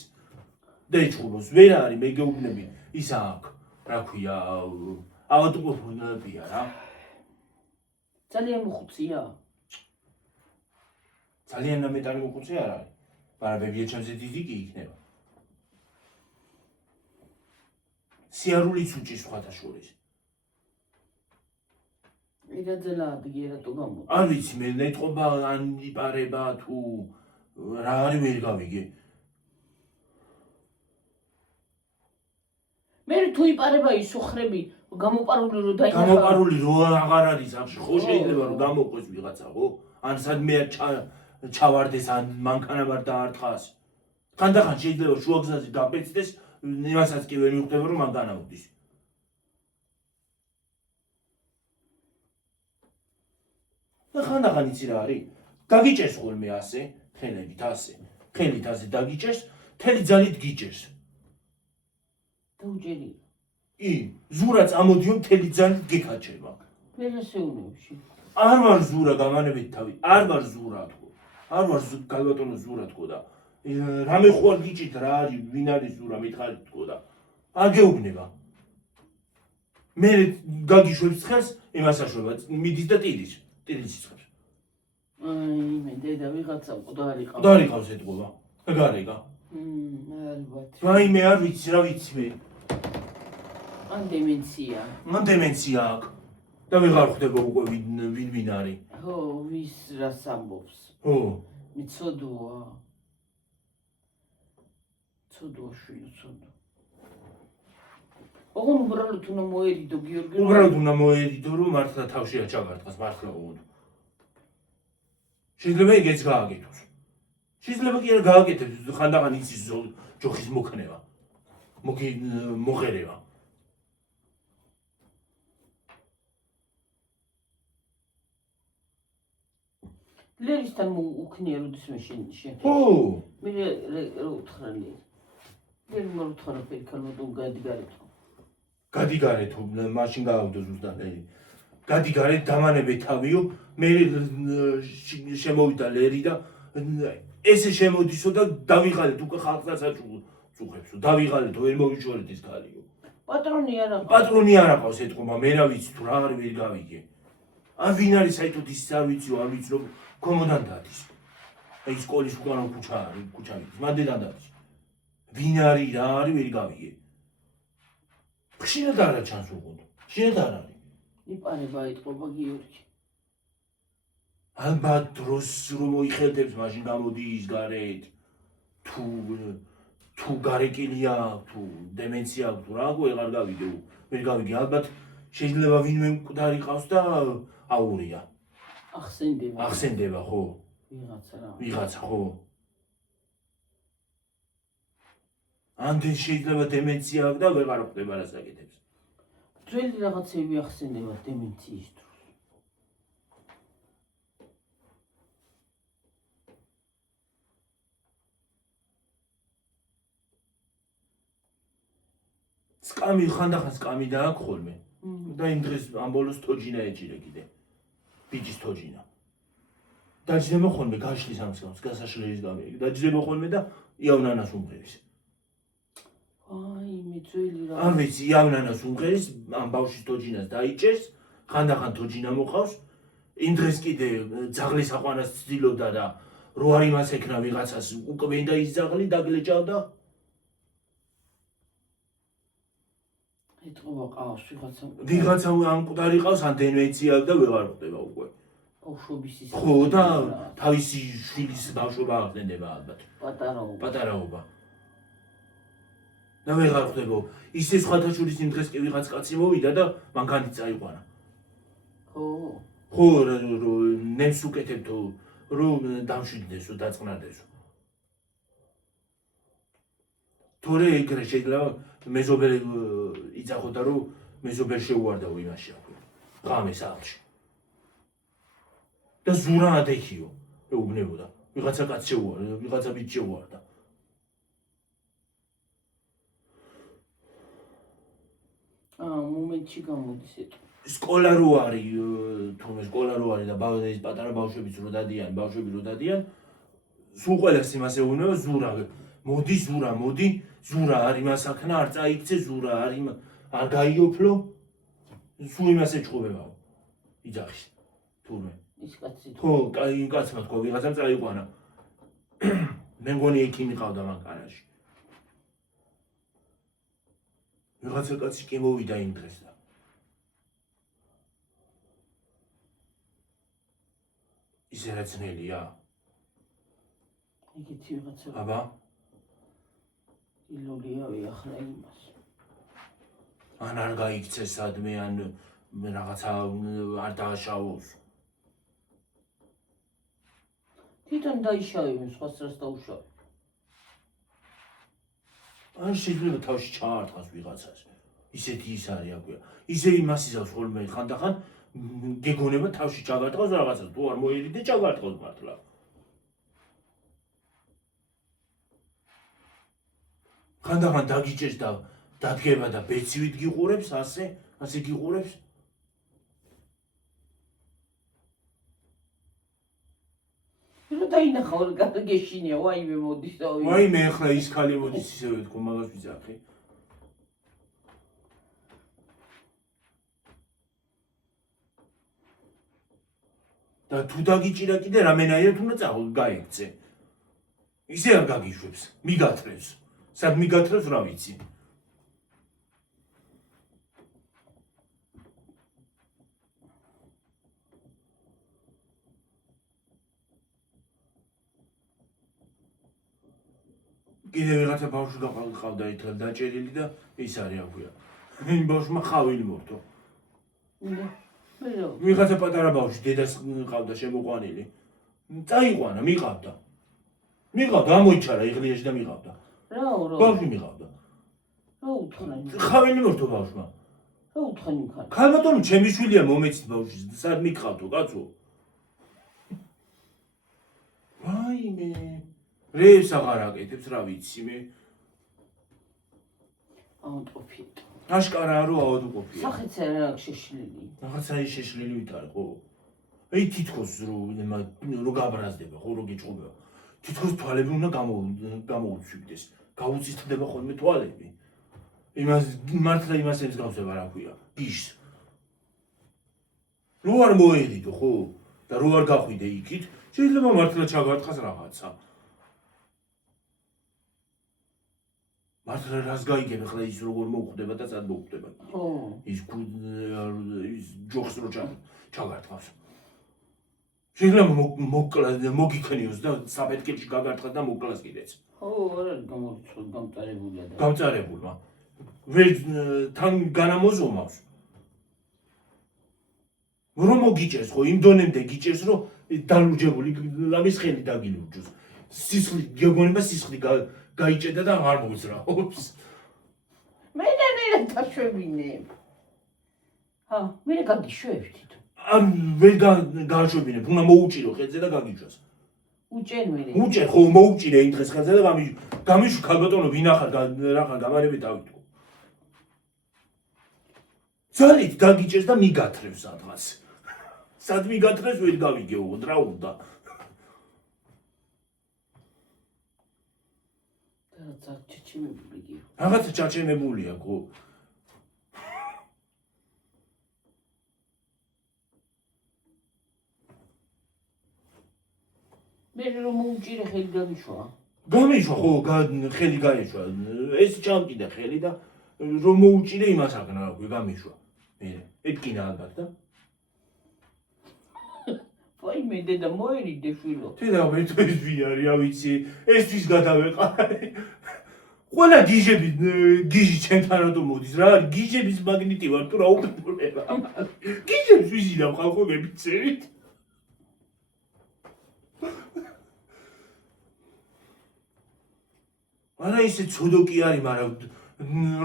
და ეჭუბოს, ვერ არის მე გეუბნები ის აქვს, რა ქვია, ავადმყოფია რა. ძალიან მოხუცია. ძალიან ნამეტარი მოხუცი არ არის. მაგრამ ბებიაჩამზე დიდი კი იქნება. სიარულიც უჭის სხვათა შორის. ირაძელა ადგე რატო გამო? არ ვიცი მე ნეტყობა ან იპარება თუ რა არის ვერ გავიგე. მე თუ იპარება ის ოხრები გამოპარული რო დაინახა. გამოპარული რო აღარ არის ახში, ხო შეიძლება რომ გამოყვეს ვიღაცა, ხო? ან სადმე ჩავარდეს, ან მანქანამ არ დაარტყას. ხანდახან შეიძლება შუაგზაზე გაპეცდეს, იმასაც კი ვერ მიხვდება რომ მანქანა მოდის. და ხანდახან იცი რა არის? დაგიჭერს ხოლმე ასე, ხელით ასე. ხელით ასე დაგიჭერს, მთელი ძალით გიჭერს. დაუჯერი. ზურა წამოდიო მთელი ძალით გეკაჭება. ვერასეუნებში. არ ვარ ზურა გამანებით თავი, არ ვარ ზურა თქო. არ ვარ გალბატონო ზურა თქო და რამე ხوار გიჭით რა არის, ვინ არის ზურა მითხარით თქო და არ გეუბნება. მე გაგიშვებს ხელს, იმას აშვება, მიდის და ტირის ცხებს. აი, მე დედა ვიღაცა მკვდარი ყავს. მკვდარი ყავს ეთყობა. გარეგა. ალბათ. რაიმე არ ვიცი, რა ვიცი მე. ან დემენცია. მან დემენცია აქვს. და ვეღარ ხვდება უკვე ვინ არის. ხო, ვის რას ამბობს. ხო. მიცოდოა. ცოდოა შვილი, ცოდო. ოღონ უბრალოდ უნდა მოერიდო გიორგი. უბრალოდ უნდა მოერიდო, რომ მართლა თავში აჩაგარტყას, მართლა ოღონდ. შეიძლება ეგეც გააკეთოს. შეიძლება კი არ გააკეთებს, ხანდახან იცის ჯოხის მოქნება. მოღერება. ლერისთან უკნია როდისმე შენ. ხო. მე რა უთხრა ლერი. ლერი მე უთხრა ფერქალოდონ გადიგარეთო. გადიგარეთო, მაშინ გაავდო ზუსტად ლერი. გადიგარეთ დამანებე თავიო, მე შემოვიდა ლერი და ესე შემოდისო და დავიღალეთ უკვე ხალხსაც აწუხებსო, დავიღალეთო, ვერ მოვიჩვენეთ ის ქალიო. პატრონი არა. პატრონი არ აყავს ეთქობა, მე რა ვიცი თუ რა არის ვერ გავიგე. ან ვინ არის საერთოდ ის არ ვიციო, არ ვიცი რომ კომოდანტადის. აი სკოლის უკანა ქუჩა არის, ქუჩა არის, მანდედანდადის. ვინ არის, რა არის ვერ გავიგე. ხშირად არა ჩანს უყოდ. ხშირად არ არის. იპარება ეთყობა გიორგი. ალბათ დროს რომ მოიხელდებს, მაშინ გამოდის გარეთ. თუ გარეკილია, თუ დემენცია აქვს, თუ რა აღარ გავიგე, ვერ გავიგე. ალბათ შეიძლება ვინმე მკვდარი ყავს და აურია. ახსენდება, ხო. ვიღაცა, ხო. ამდენ შეიძლება დემენცია აქვს და ვეღარ ხვდება რას აკეთებს. ძველი რაღაცები ახსენდება დემენციის დროს. სკამი ხანდახან სკამი დააქვს ხოლმე. და იმ დღეს ამ ბოლოს თოჯინა ეჭირე კიდე. ბიჭის თოჯინა. დაჯდება ხოლმე გაშლის ამ სკამს, გასაშლელის გამიგე. დაჯდება ხოლმე და იავნანას უმღერის. აი, მე ძველი რა. არ ვიცი, იავნანას უმღერის, ამ ბავშვის თოჯინას დაიჭერს, ხანდახან თოჯინა მოყავს. იმ დღეს კიდე ძაღლის აყვანას ცდილობდა და რო არ იმას ეკნა ვიღაცას უკვენდა ის ძაღლი დაგლეჭავდა. ეთყობა ყავს ვიღაცა ამ მკვდარი ყავს, ან დემენცია აქვს და ვეღარ ხვდება უკვე. ბავშვობის ის. ხო და თავისი შვილის ბავშვობა აღწენდება ალბათ. პატარაობა. და ვეღარ ხვდება. ისე სხვათა შორის იმ დღეს კი ვიღაც კაცი მოვიდა და მანქანით წაიყვანა. ხო. ხო, ნემს უკეთებდო, რომ დამშვიდდესო, დაწყნარდესო. თორე ეგრე შეიძლება მეზობელი იცახოდა, რომ მეზობელი შეუვარდაო იმაში აქვე. ღამეს ალში. და ზურა ადექიო, ეუბნებოდა. ვიღაცა კაც შეუვარდა, ვიღაცა ბიჭი შეუვარდა. მომენტში გამოდის ეტყვა. სკოლა რო არის, თუმე სკოლა რო არის და ეს პატარა ბავშვებიც რო დადიან, ბავშვები რო დადიან, სულ ყველას იმას ეუბნება ზურა. მოდი ზურა, მოდი ზურა არ იმას აქნა, არ წაიქცე ზურა, არ გაიოფლო. სულ იმას ეჭყობებაო. იძახის. თურმე. ის კაცი. ხო, იმ კაცმა თქვა, ვიღაცამ წაიყვანა. მე მგონი ექიმი ყავდა მანქანაში. ვიღაცა კაცი კი მოვიდა იმ დღეს და ისე რა ძნელია? ეგეთი ვიღაცა. აბა? ილოლიავი ახლა იმას. ან არ გაიქცეს სადმე, ან რაღაცა არ დააშავოს. თვითონ დაიშავებენ, სხვას რას დაუშავებ. ან შეიძლება თავში ჩაარტყას ვიღაცას. ისეთი ის არის აქვეა. ისე იმას იზავს ხოლმე ხანდახან, გეგონება თავში ჩაგარტყავს რაღაცას, თუ არ მოერიდე ჩაგარტყავს მართლა. ხანდახან დაგიჭერს და დადგება და ბეცივით გიყურებს, ასე გიყურებს. რა დაინახავ რა გეშინია, ვაიმე მოდის და ვაიმე ახლა ის ხალი მოდის ისევე თქო მაგას ვიძახი. და თუ დაგიჭირა კიდე რამენაირად უნდა გაიქცე. ისე არ გაგიშვებს, მიგათრევს. სად მიგათრევს რა ვიცი. კიდე ვიღაცა ბავშვი გაყავდა ითელ დაჭერილი და ის არის აქვია. იმ ბავშვმა ხავილი მორთო. ვიღაცა პატარა ბავშვი დედას ყავდა შემოყვანილი. წაიყვანა, მიყავდა. ამოიჩარა იღლიაში და მიყავდა. რა ბავშვი მიყავდა. რა უთხრან? ხავილი მორთო ბავშვმა. რა უთხრან იქ? ქალბატონო, ჩემი შვილია მომეცით ბავშვს, სად მიყავდო, კაცო? ვაიმე. რეებს აღარ აკეთებს, რა ვიცი მე. აუტოფიტ. აშკარაა რომ აუტოფიტია. სახეც არა აქვს შეშლილი. რაღაცა ის შეშლილი ვითარე, ხო? აი თითქოს რო გაბრაზდება, ხო, რო გიჭყობა. თითქოს თვალები უნდა გამოუცვიდეს. გაუწითდება ხოლმე თვალები. მართლა იმას ემსგავსება რა ქვია, გიშს. რო არ მოერიდო, ხო? და რო არ გახვიდე იქით, შეიძლება მართლა ჩაგარტყას რაღაცა. მართლა რას გაიგებ ახლა ის როგორ მოუხდება და სად მოუხდება. ხო. ის ჯოხს რო ჩაგარტყავს. შეიძლება მოგიქნიოს და საფეთქებში გაგარტყა და მოკლას კიდეც. ხო, არა გამწარებულია და. გამწარებულმა. ვერ თან განამოზომავს. რომ მოგიჭერს ხო, იმ დონემდე გიჭერს რომ დალურჯებული ლამის ხელი დაგილურჯოს. სისხლი გეგონება სისხლი გაიჭედა და არ მოძრაობს. მე დაშვებინე. ჰა, მე გაგიშვები თვითონ. ვერ გააშვებინებ, უნდა მოუჭირო ხელზე და გაგიშვას. უჭერ მე. უჭერ ხო, მოუჭირე იმ დღეს ხელზე და გამიშვი ქალბატონო ვინახარ რახან გამარები დავიტყო. ძალით გაგიჭერს და მიგათრევს სადღაც. სად მიგათრევს ვერ გავიგეო, რა უნდა. რაღაცა ჩაჩემებულია, ხო? მე რომ მოუჭირე ხელი გამიშვა. გამიშვა ხო, ხელი გაეშვა. ეს ჩამკიდა ხელი და რომ მოუჭირე იმას აღნა რა ქვია, გამიშვა. მე ეთკინა ალბათ და ვაი მე დედა მოერიდე შვილო. დედა ვერთვის ვიარი, რა ვიცი, ესთვის გადავეყარე. ყველა გიჟი ჩემთანაც მოდის რა არის, გიჟების მაგნიტი ვარ თუ რა უკეთურება. გიჟებს ვიზიდავ ხალხო გებიცევით. არა ისე ცუდო კი არის, მაგრამ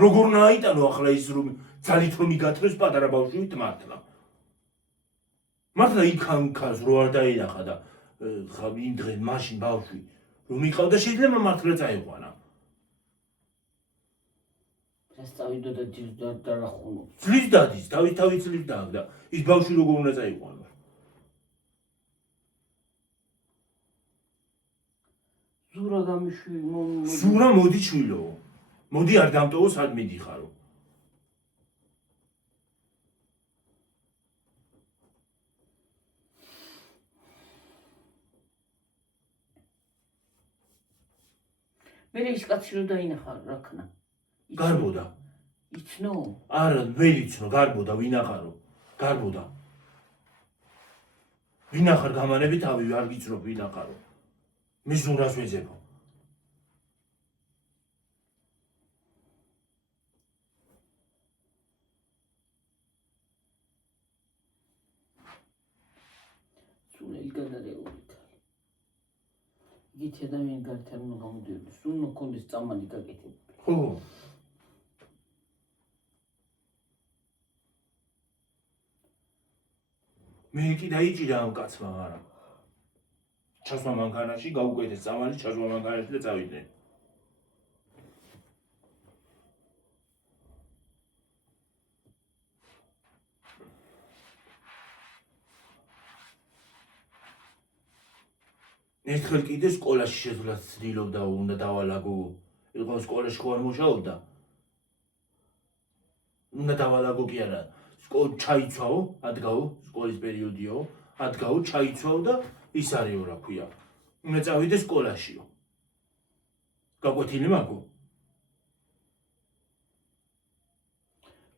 როგორ ნაიტანო ახლა ის რომ ძალით რომ მიგათრევს პატარა ბავშვით მართლა. მართლა იქან ქას რო არ დაინახა და ხა იმ დღეს მაშინ ბავშვი რომ მიყავდა შეიძლება მართლა წაიყვანა. დასწავიდო და დარახუნო. წლის დადის, თავი წლის დააგდა. ის ბავშვი როგორ უნდა წაიყვანა? ზურა გამიშვი ზურა მოდი შვილო. მოდი არ დამტოვო სად მიდიხარო. მე ის კაცი რო დაინახა რა ქნა. გარბოდა. იცნო? არა, ვერ იცნო, გარბოდა, ვინახარო. გარბოდა. ვინახარ გამანები თავი არ გიცნობ ვინახარო. მე ზურას ვეძებო. სულ გადარეული. იგივე ადამიანი გართან უნდა გამოდიოდეს, უნდა კონდეს წამალი გაკეთებული. ხო. მე კი დაიჭირა ამ კაცმა, მაგრამ ჩასვა მანქანაში, გაუკეთეს წამალი, ჩასვა მანქანაში და წავიდნენ. ერთხელ კიდე სკოლაში შეძლოთ ცდილობდა უნდა დავალაგო. იყო სკოლაში ხო არ მუშაობდა. უნდა დავალაგო კი არა. ჩაიცვაო, ადგაო, სკოლის პერიოდიო, ადგაო, ჩაიცვაო და ის არისო რა ქვია. უნდა წავიდე სკოლაშიო. გაკვეთილი მაგო.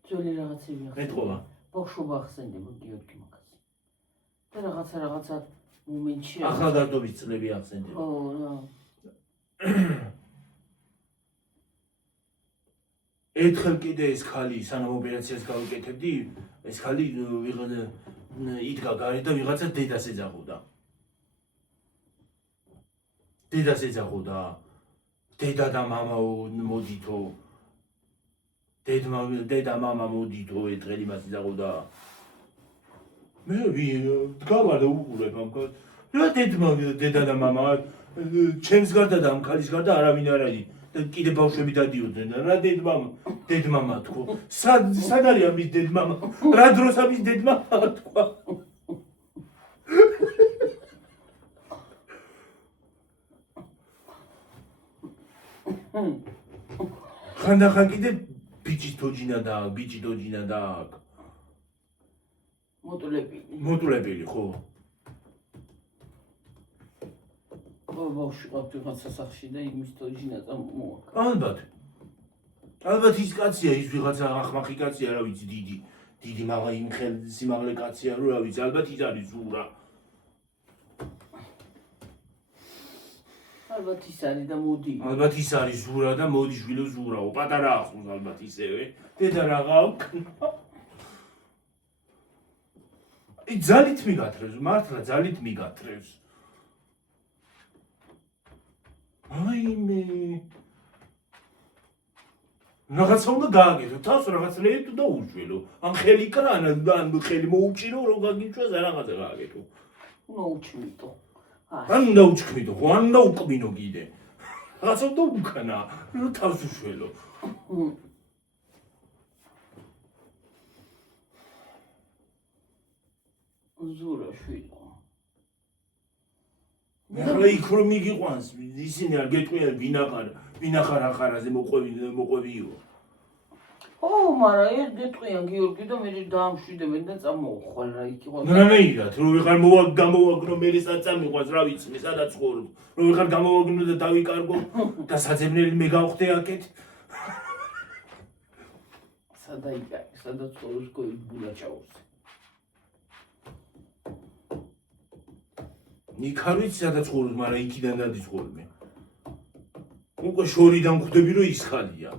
ძველი რაღაცები ახსენდება. მეთქობა. ბავშვობა ახსენდება გიორგი მაგაზე. და რაღაცა მომენტში ახალგაზრდობის წლები ახსენდება. ო რა. ერთხელ კიდე ეს ხალი სანამ ოპერაციას გავუკეთებდი, ეს ხალი იდგა გარეთ და ვიღაცა დედას ეძახოდა. დედას ეძახოდა. დედა და მამა მოდითო. დედა მამა მოდითო ერთხელ იმას ეძახოდა. მე დგავარ და უყურებ ამ ხალხს. რა დედა და მამა ჩემს გარდა და ამ ხალის გარდა არავინ არ არის. და კიდე ბავშვები დადიოდნენ და რა დედმამა თქო. სად არის ამის დედმამა? რა დროს ამის დედმამა თქვა? ხანდახან კიდე ბიჭი თოჯინა და მოტულებელი ხო? ბავშვი ყავთ ვიღაცა სახში და იმის თოჯინა წამოაქვს. ალბათ ის კაცია, ის ვიღაცა ახმახი კაცია, რა ვიცი, დიდი იმ სიმაღლე კაცია, რა ვიცი, ალბათ ის არის ზურა. ალბათ ის არის და მოდი. ალბათ ის არის ზურა და მოდი შვილო ზურაო, პატარა ახსოვს ალბათ ისევე. დედა რაღაო. ძალით მიგათრევს, მართლა ძალით მიგათრევს. აიმე რაღაცა უნდა გააკეთო, თავს რაღაცნაირად უნდა უშველო. ან ხელი კრანა, ან ხელი მოუჭირო, რომ გაგიჩვენოს რაღაცა გააკეთო. უნდა უჩვიდო. ან უნდა უჩქმიდო, ხო, ან უნდა უკმინო კიდე. რაღაცა უნდა უკანა, რომ თავს უშველო. ზურა შვილო. ახლა იქ რომ მიგიყვანს, ისინი არ გეტყვიან ვინახარ ახარაზე მოყვევიო. ო, მაგრამ ეს გეტყვიან გიორგი და მე დაამშვიდებენ და წამოუხვალ რა იქ იყო. რანაირად, რომ ვიღარ გამოვაგნო მე საწამიყვას, რა ვიცი, მე სადაც ხოვრო. რომ ვიღარ გამოვაგნო და დავიკარგო და საძებნელი მე გავხდე აქეთ. სადაც ხოვროს გულაჭაურს. იქ არ ვიცი სადაც ხოვროს, მაგრამ იქიდან დადის ხოლმე. უკვე შორიდან ხვდები რომ ის ხალია.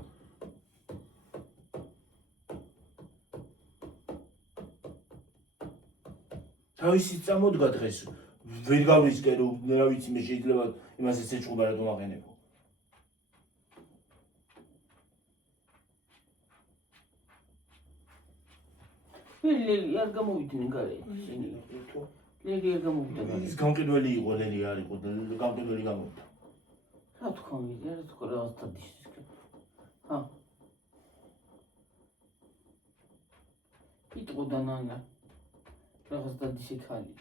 თავისი წამოდგა დღეს. ვერ გავრისკე რომ რა ვიცი მე შეიძლება იმას ესე ჭუბა რა დავაღენებო. ლელი არ გამოვიდნენ გარეთ ისინი. ლელი არ გამოვიდა გარეთ. ის გამყიდველი იყო, ლელი არ იყო, გამყიდველი გამოვიდა. რა თქმა უნდა, რა თქმა უნდა, რაღაც დადის. ჰა. იტყოდა ნანა. რაღაც დადის ხალი.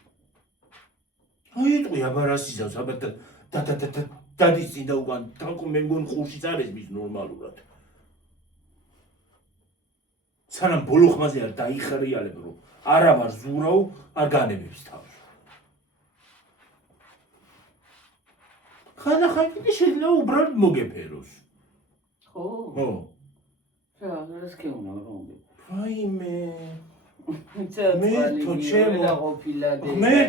აი იტყვი აბარასიზავს, აბა დადის წინ და უკან თალკო მე მგონი ხურშიც არ ესმის ნორმალურად. სანამ ბოლო ხმაზე არ დაიხარიალებ რომ არა ვარ ზურაო, არ განებებს თავს. ხანახან კიდე შეიძლება უბრალოდ მოგეფეროს. ხო? ხო. რა, რას ქეუნა რომ? ვაიმე. მე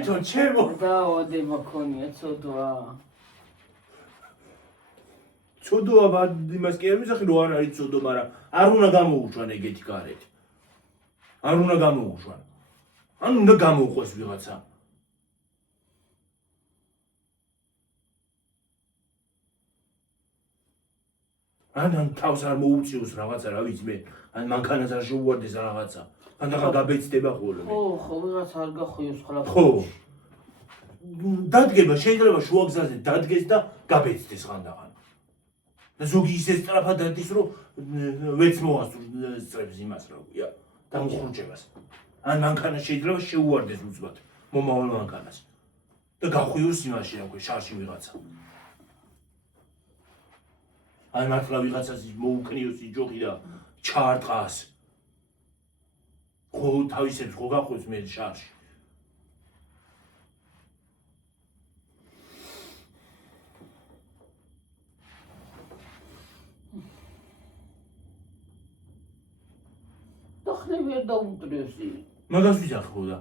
თო ჩემო დაოდე მაქონია ცოდვა. ცოდვა იმას კი არ მისახი რომ არ არის ცოდვა, მაგრამ არ უნდა გამოუშვან ეგეთი გარეთ. არ უნდა გამოუშვან. ან უნდა გამოუყვეს ვიღაცა. ან თავს არ მოუწიოს რაღაცა, რა ვიცი მე, ან მანქანას არ შეუვარდეს რაღაცა. ანდაღა გაბეცდება ხოლმე. ხო, ვიღაც არ გახოიოს ხოლმე. ხო. დადგება შეიძლება შუა გზაზე დადგეს და გაბეცდეს ხანდახან. და ზოგი ისე სწრაფად დადის, რომ ვეც მოასწრებს იმას, რა ქვია, დამხრუჭებას. ან მანქანა შეიძლება შეუვარდეს უცბად, მომავალ მანქანას. და გახვიოს იმაში, რა ქვია, შარში ვიღაცა. ან მართლა ვიღაცას მოუქნიოს იჯოხი და ჩაარტყას. ხო თავისებს ხო გახვევს მე შარში. და ხლები არ დაუმტრიოსი. მაგას ვიზახ ხო და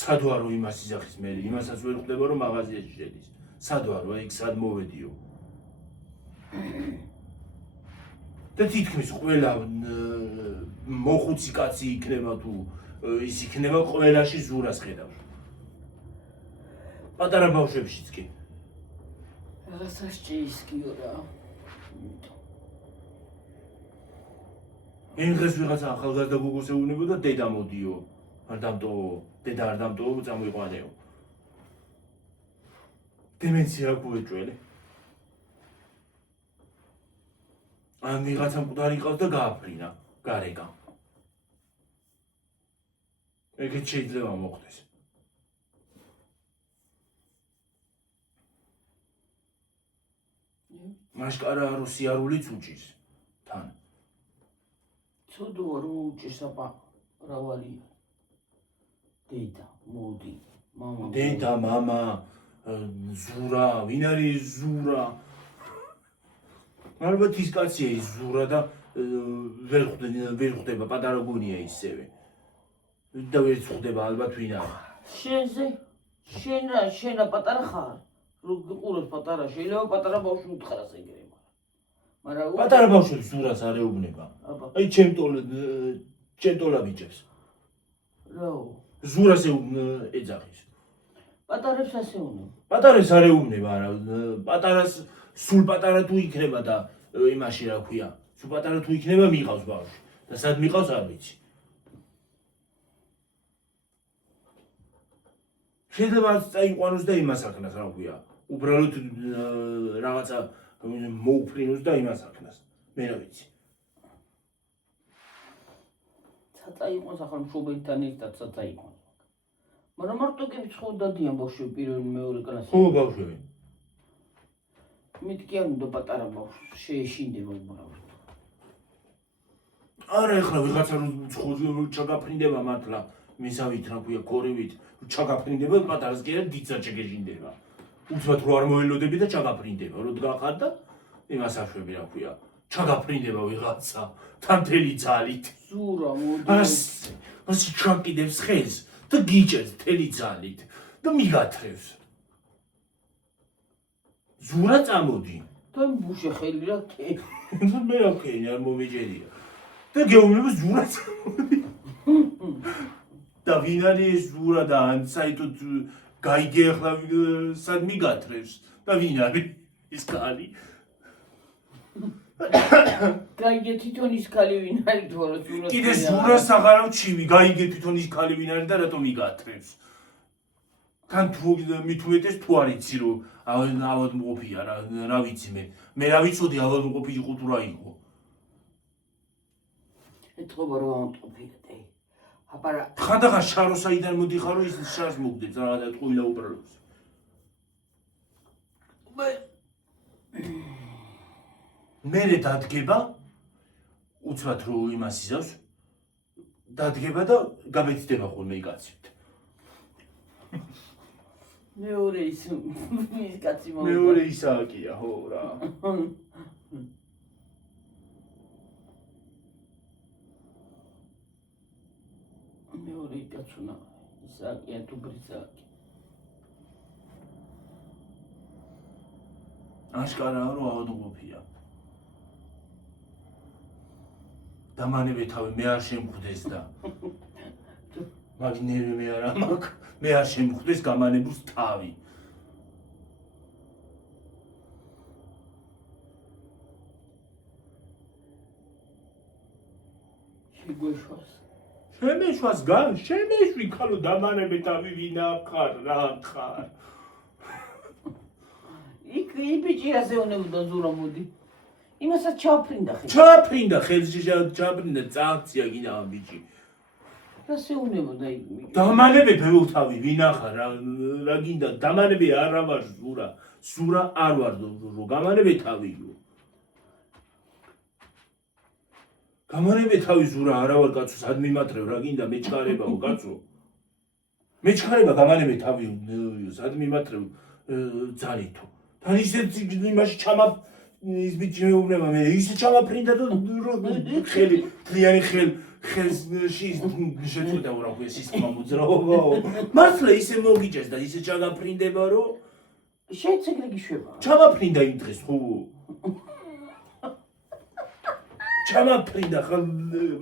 სადვარო იმას იზახის მე, იმასაც ვერ ხვდება რომ მაღაზიაში შედის. სადვარო, იქ სად მოვედიო. და თითქმის ყველა მოხუცი კაცი იქნება თუ ის იქნება ყველაში ზურას ხედავს. პატარა ბავშვებშიც კი. რაღაცა შეისკიო რა. იმ დღეს ვიღაცა ახალგაზრდა გოგოს ეუბნებოდა დედა მოდიო. არ დამტოვო, დედა არ დამტოვო, წამოიყვანეო. დემენცია გვეჭველი. ან ვიღაცა მკვდარი ყავს და გააფრინა, გარეკა. ეგეც შეიძლება მოხდეს. მაშკარა რო სიარულიც უჭირს თან. ცუდოა რომ უჭირს აბა რავალია. დედა, მოდი, მამა. დედა, მამა, ზურა, ვინ არის ზურა? ალბათ ის კაცია ის ზურა და ვერ ხვდება, პატარა გონია ისევე. და ვერ ხვდება ალბათ ვინ არის. შენ პატარა ხარ? რო გიყურებს პატარა, შეიძლება პატარა ბავშვი უთხრას ეგრე, მაგრამ პატარა ბავშვებს ზურას არ ეუბნება. აი ჩემ ტოლა ბიჭებს. რაო? ზურას ეძახის. პატარებს ასეუნება. პატარებს არ ეუბნება, არა, პატარას სულ პატარა თუ იქნება და იმაში რა ქვია, სულ პატარა თუ იქნება მიყავს ბავშვი და სად მიყავს არ ვიცი. შეიძლება წაიყვანოს და იმას აქნას რა ქვია, უბრალოდ რაღაცა მოუფრინოს და იმას აქნას, მე რა ვიცი. წაიყვანს ახლა მშობელთან ერთად წაიყვანს. მაგრამ მარტო კი ხო დადიან ბავშვები პირველი მეორე კლასში. ხო ბავშვები. მით კი არ უნდა პატარა ბავშვი შეეშინდება უბრალოდ. არა ეხლა ვიღაცა რო ჩაგაფრინდება მართლა მისავით რა ქვია ქორივით ჩაგაფრინდება პატარას კი არა დიცა ჩეგეშინდება. უცბად რო არ მოელოდები და ჩაგაფრინდება რო დგახარ და იმას აშვები რა ქვია. ჩაგაფრინდება ვიღაცა თამთელი ძალით. ზურა მოდი. ასე ჩაკიდებს ხელს და გიჭერს თელი ძალით და მიგათრევს. ზურა წამოდი. თან ბუშე ხელი რა კე. მე რა ვქენი არ მომიჯერია. და გეუბნება ზურა წამოდი. და ვინ არის ეს ზურა და ან საერთოდ გაიგე ახლა სად მიგათრევს და ვინ არის ის კალი? გაიგე თვითონ ის კალი ვინ არის თორე ზურა. კიდე ზურას აღარავ ჩივი, გაიგე თვითონ ის კალი ვინ არის და რატომ მიგათრევს? თან თუ მithumetes თუ არ იცი რომ ავად მყოფია რა ვიცი მე რა ვიცოდი ავად მყოფი იყო თუ რა იყო. ეთქობა რომ ამტყობია და აბარა ხანდახან შარო საიდან მოდიხარ რომ ის შარს მოგდებს რაღაცა ტყუილა უბრალოს. მერე დადგება უცბად რო იმას იზავს დადგება და გაბეცდება ხოლმე იკაცით. მეორე ის კაცი მოვა. მეორე ისააკია ხო რა. მეორე კაცუნა ისააკია თუ ბრისაკი. აშკარაა რომ ავადმყოფია. და მანევე თავი მე არ შემხვდეს და მაგ ნერვი მე არა მაქვს, მე არ შემხვდეს გამანებულს თავი. შემეშვას გან, შემეშვი ხალო დამანებე თავი ვინა ხარ, რა ხარ. იქ ბიჭი ასე უნებოდა ზურა მოდი. იმასაც ჩაფრინდა ხელში. ჩაფრინდა ხელში, ჩაფრინდა წაქცია გინდა ამ ბიჭი. ასე უნებოდა იქ. დამანებე ბევრ თავი ვინა ხარ, რა გინდა, დამანებე არა ვარ ზურა. ზურა არ ვარ, რო გამანებე თავიო. გამანებე თავი ზურა არა ვარ კაცო, სად მიმატრევ რა გინდა მეჩქარებაო კაცო. მეჩქარება გამანებე თავი, სად მიმატრევ ძალითო. თან ისე იმაში ჩამა ის ბიჭი მეუბნება მე ისე ჩამაფრინდა და ხელი თლიანი ხელში შეწყვეტა რა ქვია სისტემა მოძრაობაო. მართლა ისე მოგიჭეს და ისე ჩაგაფრინდება რომ შეცეგრე გიშვება. ჩამაფრინდა იმ დღეს ხო? ჩამაფრინდა ხა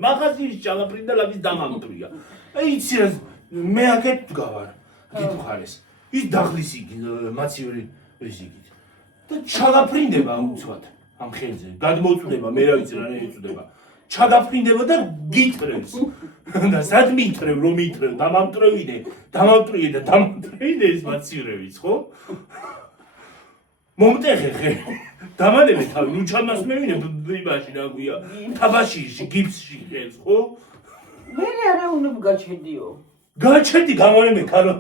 მაღაზიაში ჩამაფრინდა ლაბის დამამტრია. იცი რა მე აქეთ ვგავარ. გითხარეს. ის დაღლის იგი მაციური რისიგით. და ჩაგაფრინდება უცბად ამ ხელზე. გადმოწვდება მე რა ვიცი რა ეწვდება. ჩაგაფრინდება და გიტრევს. და სად მიტრევ რომ მიტრევ დამამტრევინე. დამამტრიე და დამამტრევინე ეს მაციურების ხო? მომტეხე ხე. დამანებე თავი, ნუ ჩამასმევინე იმაში რა ქვია. თაბაშირში, გიფსში ხელს ხო? მე არა უნდა გაჩედიო. გაჩედი გამანებე ქალო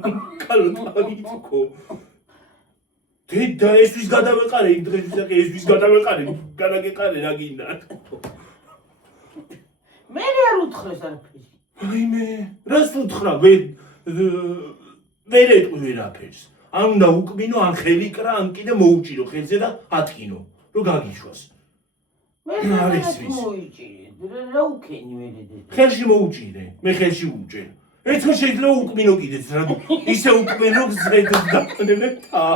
თავი ხო? და ესვის გადავეყარე იმ დღეს ესვის გადავეყარე გადაგეყარე რა გინდა მე არ უთხრეს არაფერს აიმე რას უთხრა ვერ ეტყვი ვერაფერს ან უნდა უკმინო ან ხელი კრა ან კიდე მოუჭირო ხელზე და ატკინო რომ გაგიშვას მე არ მოიჭირე რა უკენი ვერედე ხელში მოუჭირე მე ხელში უჭერ ეცო შეიძლება უკმინო კიდეც რა ისე უკმინო გზედ დაგანებე თა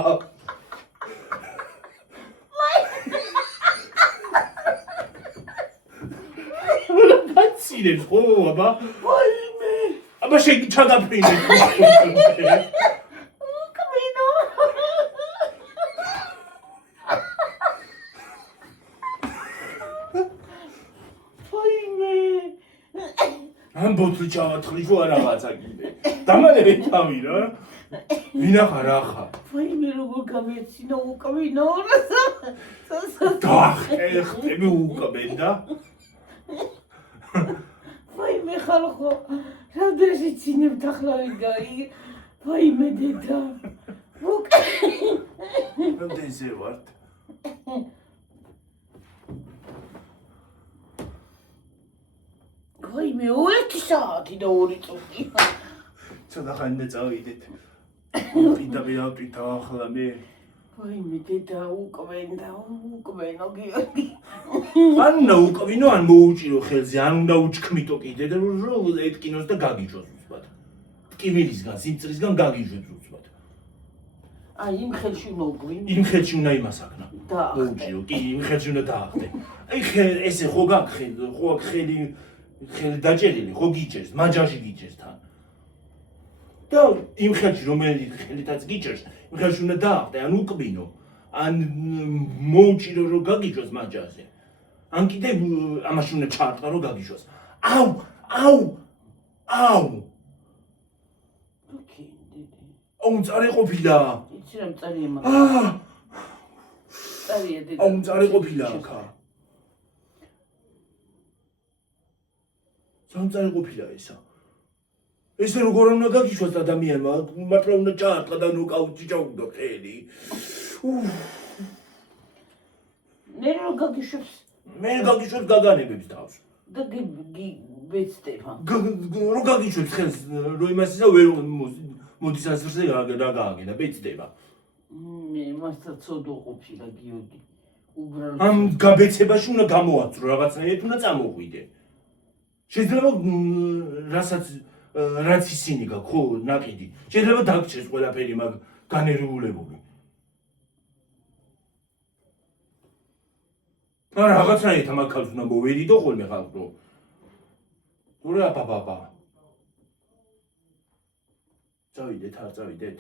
სინებს ხო აბა ვაიმე აბა შეგი ჩაგაფრინე უკმინო ვაიმე ამ ბოთლი ჩავათხრი ხო არაღაცა კიდე დამანებე თავი რა ვინახარ ახა ვაიმე როგორ გამეცინა უკმინო დახტები უკმენ და ვაიმე ხალხო რამდენში ცინებთ ახლა ვიგაი ვაიმე დედა რამდენზე ვართ ვაიმე 1 საათი და 2 წუთი ცოტა ხანდა წავიდეთ პიტა ვიავტვით ახლა მე ვაიმე დედა უკმენო გიორგი ან უნდა უკვინო ან მოუჭირო ხელზე ან უნდა უჩქმიტო კიდე და რომ ეტკინოს და გაგიჟოს უცბად ტკივილისგან სიმწრისგან გაგიჟოს უცბად აი იმ ხელში უნდა უკვინო იმ ხელში უნდა იმასაკნა მოუჭირო კი იმ ხელში უნდა დაახტე აი ესე ხო გაგხელ ხო აქ ხელი დაჭერილი ხო გიჭერს მაჯაში გიჭერს თან და იმ ხელში რომელიც ხელითაც გიჭერს იმ ხელში უნდა დაახტე ან უკვინო ან მოუჭირო რომ გაგიჟოს მაჯაზე ან კიდე ამაში უნდა ჩაარტყა რომ გაგიჟოს აუ ოკეი დედა აუ წარე ყოფილა იცი რა მწარია მაგრამ წარია დედა აუ წარე ყოფილა ხა სამწარე ყოფილა ესა ესე როგორ უნდა გაგიშვას ადამიანმა მართლა უნდა ჩაარტყა და ნოკაუტი ჩაუგდო ხელი მე რო გაგიშვებს მე გაგიშვებს გაგანებებს თავს და ვეცდება რო გაგიშვებს ხელს რო იმას ისა ვერ მოდის ასრზე რა გააგედა ბეცდება მე მასთან ცოდო ყოფილა გიორგი უბრალოდ ამ გაბეცებაში უნდა გამოაწრო რაღაცნაირად უნდა წამოღვიდე შეიძლება რაც ისინი გაქვს ხო ნაკიდი შეიძლება დაგჭერს ყველაფერი მაგ განერვებულებული არა რაღაცნაირად ამ ხალხს უნდა მოვერიდო ხოლმე ხალხო გურა ბაბა წავიდეთ, არ წავიდეთ.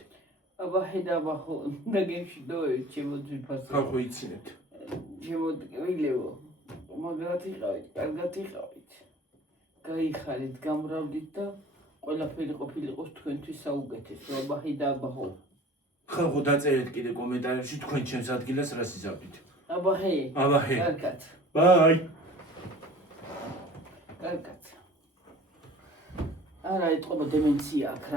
აბა ხედავ ხო ნაგებშიდოებით შემოძვიფასე ხალხო იცინებთ. შემოდგილეო მაგრად იყავით, კარგად იყავით. გაიხარით, გამრავდით და ყველაფერი ყოფილიყოს თქვენთვის საუკეთესო. აბა ხედავ ხო. ხალხო დაწერეთ კიდე კომენტარებში თქვენ ჩემს ადგილას რას იზამთრით. აბა ჰე. აბა ჰე. კარგად. ბაი. კარგად. არა ეთყობა დემენცია აქ რა.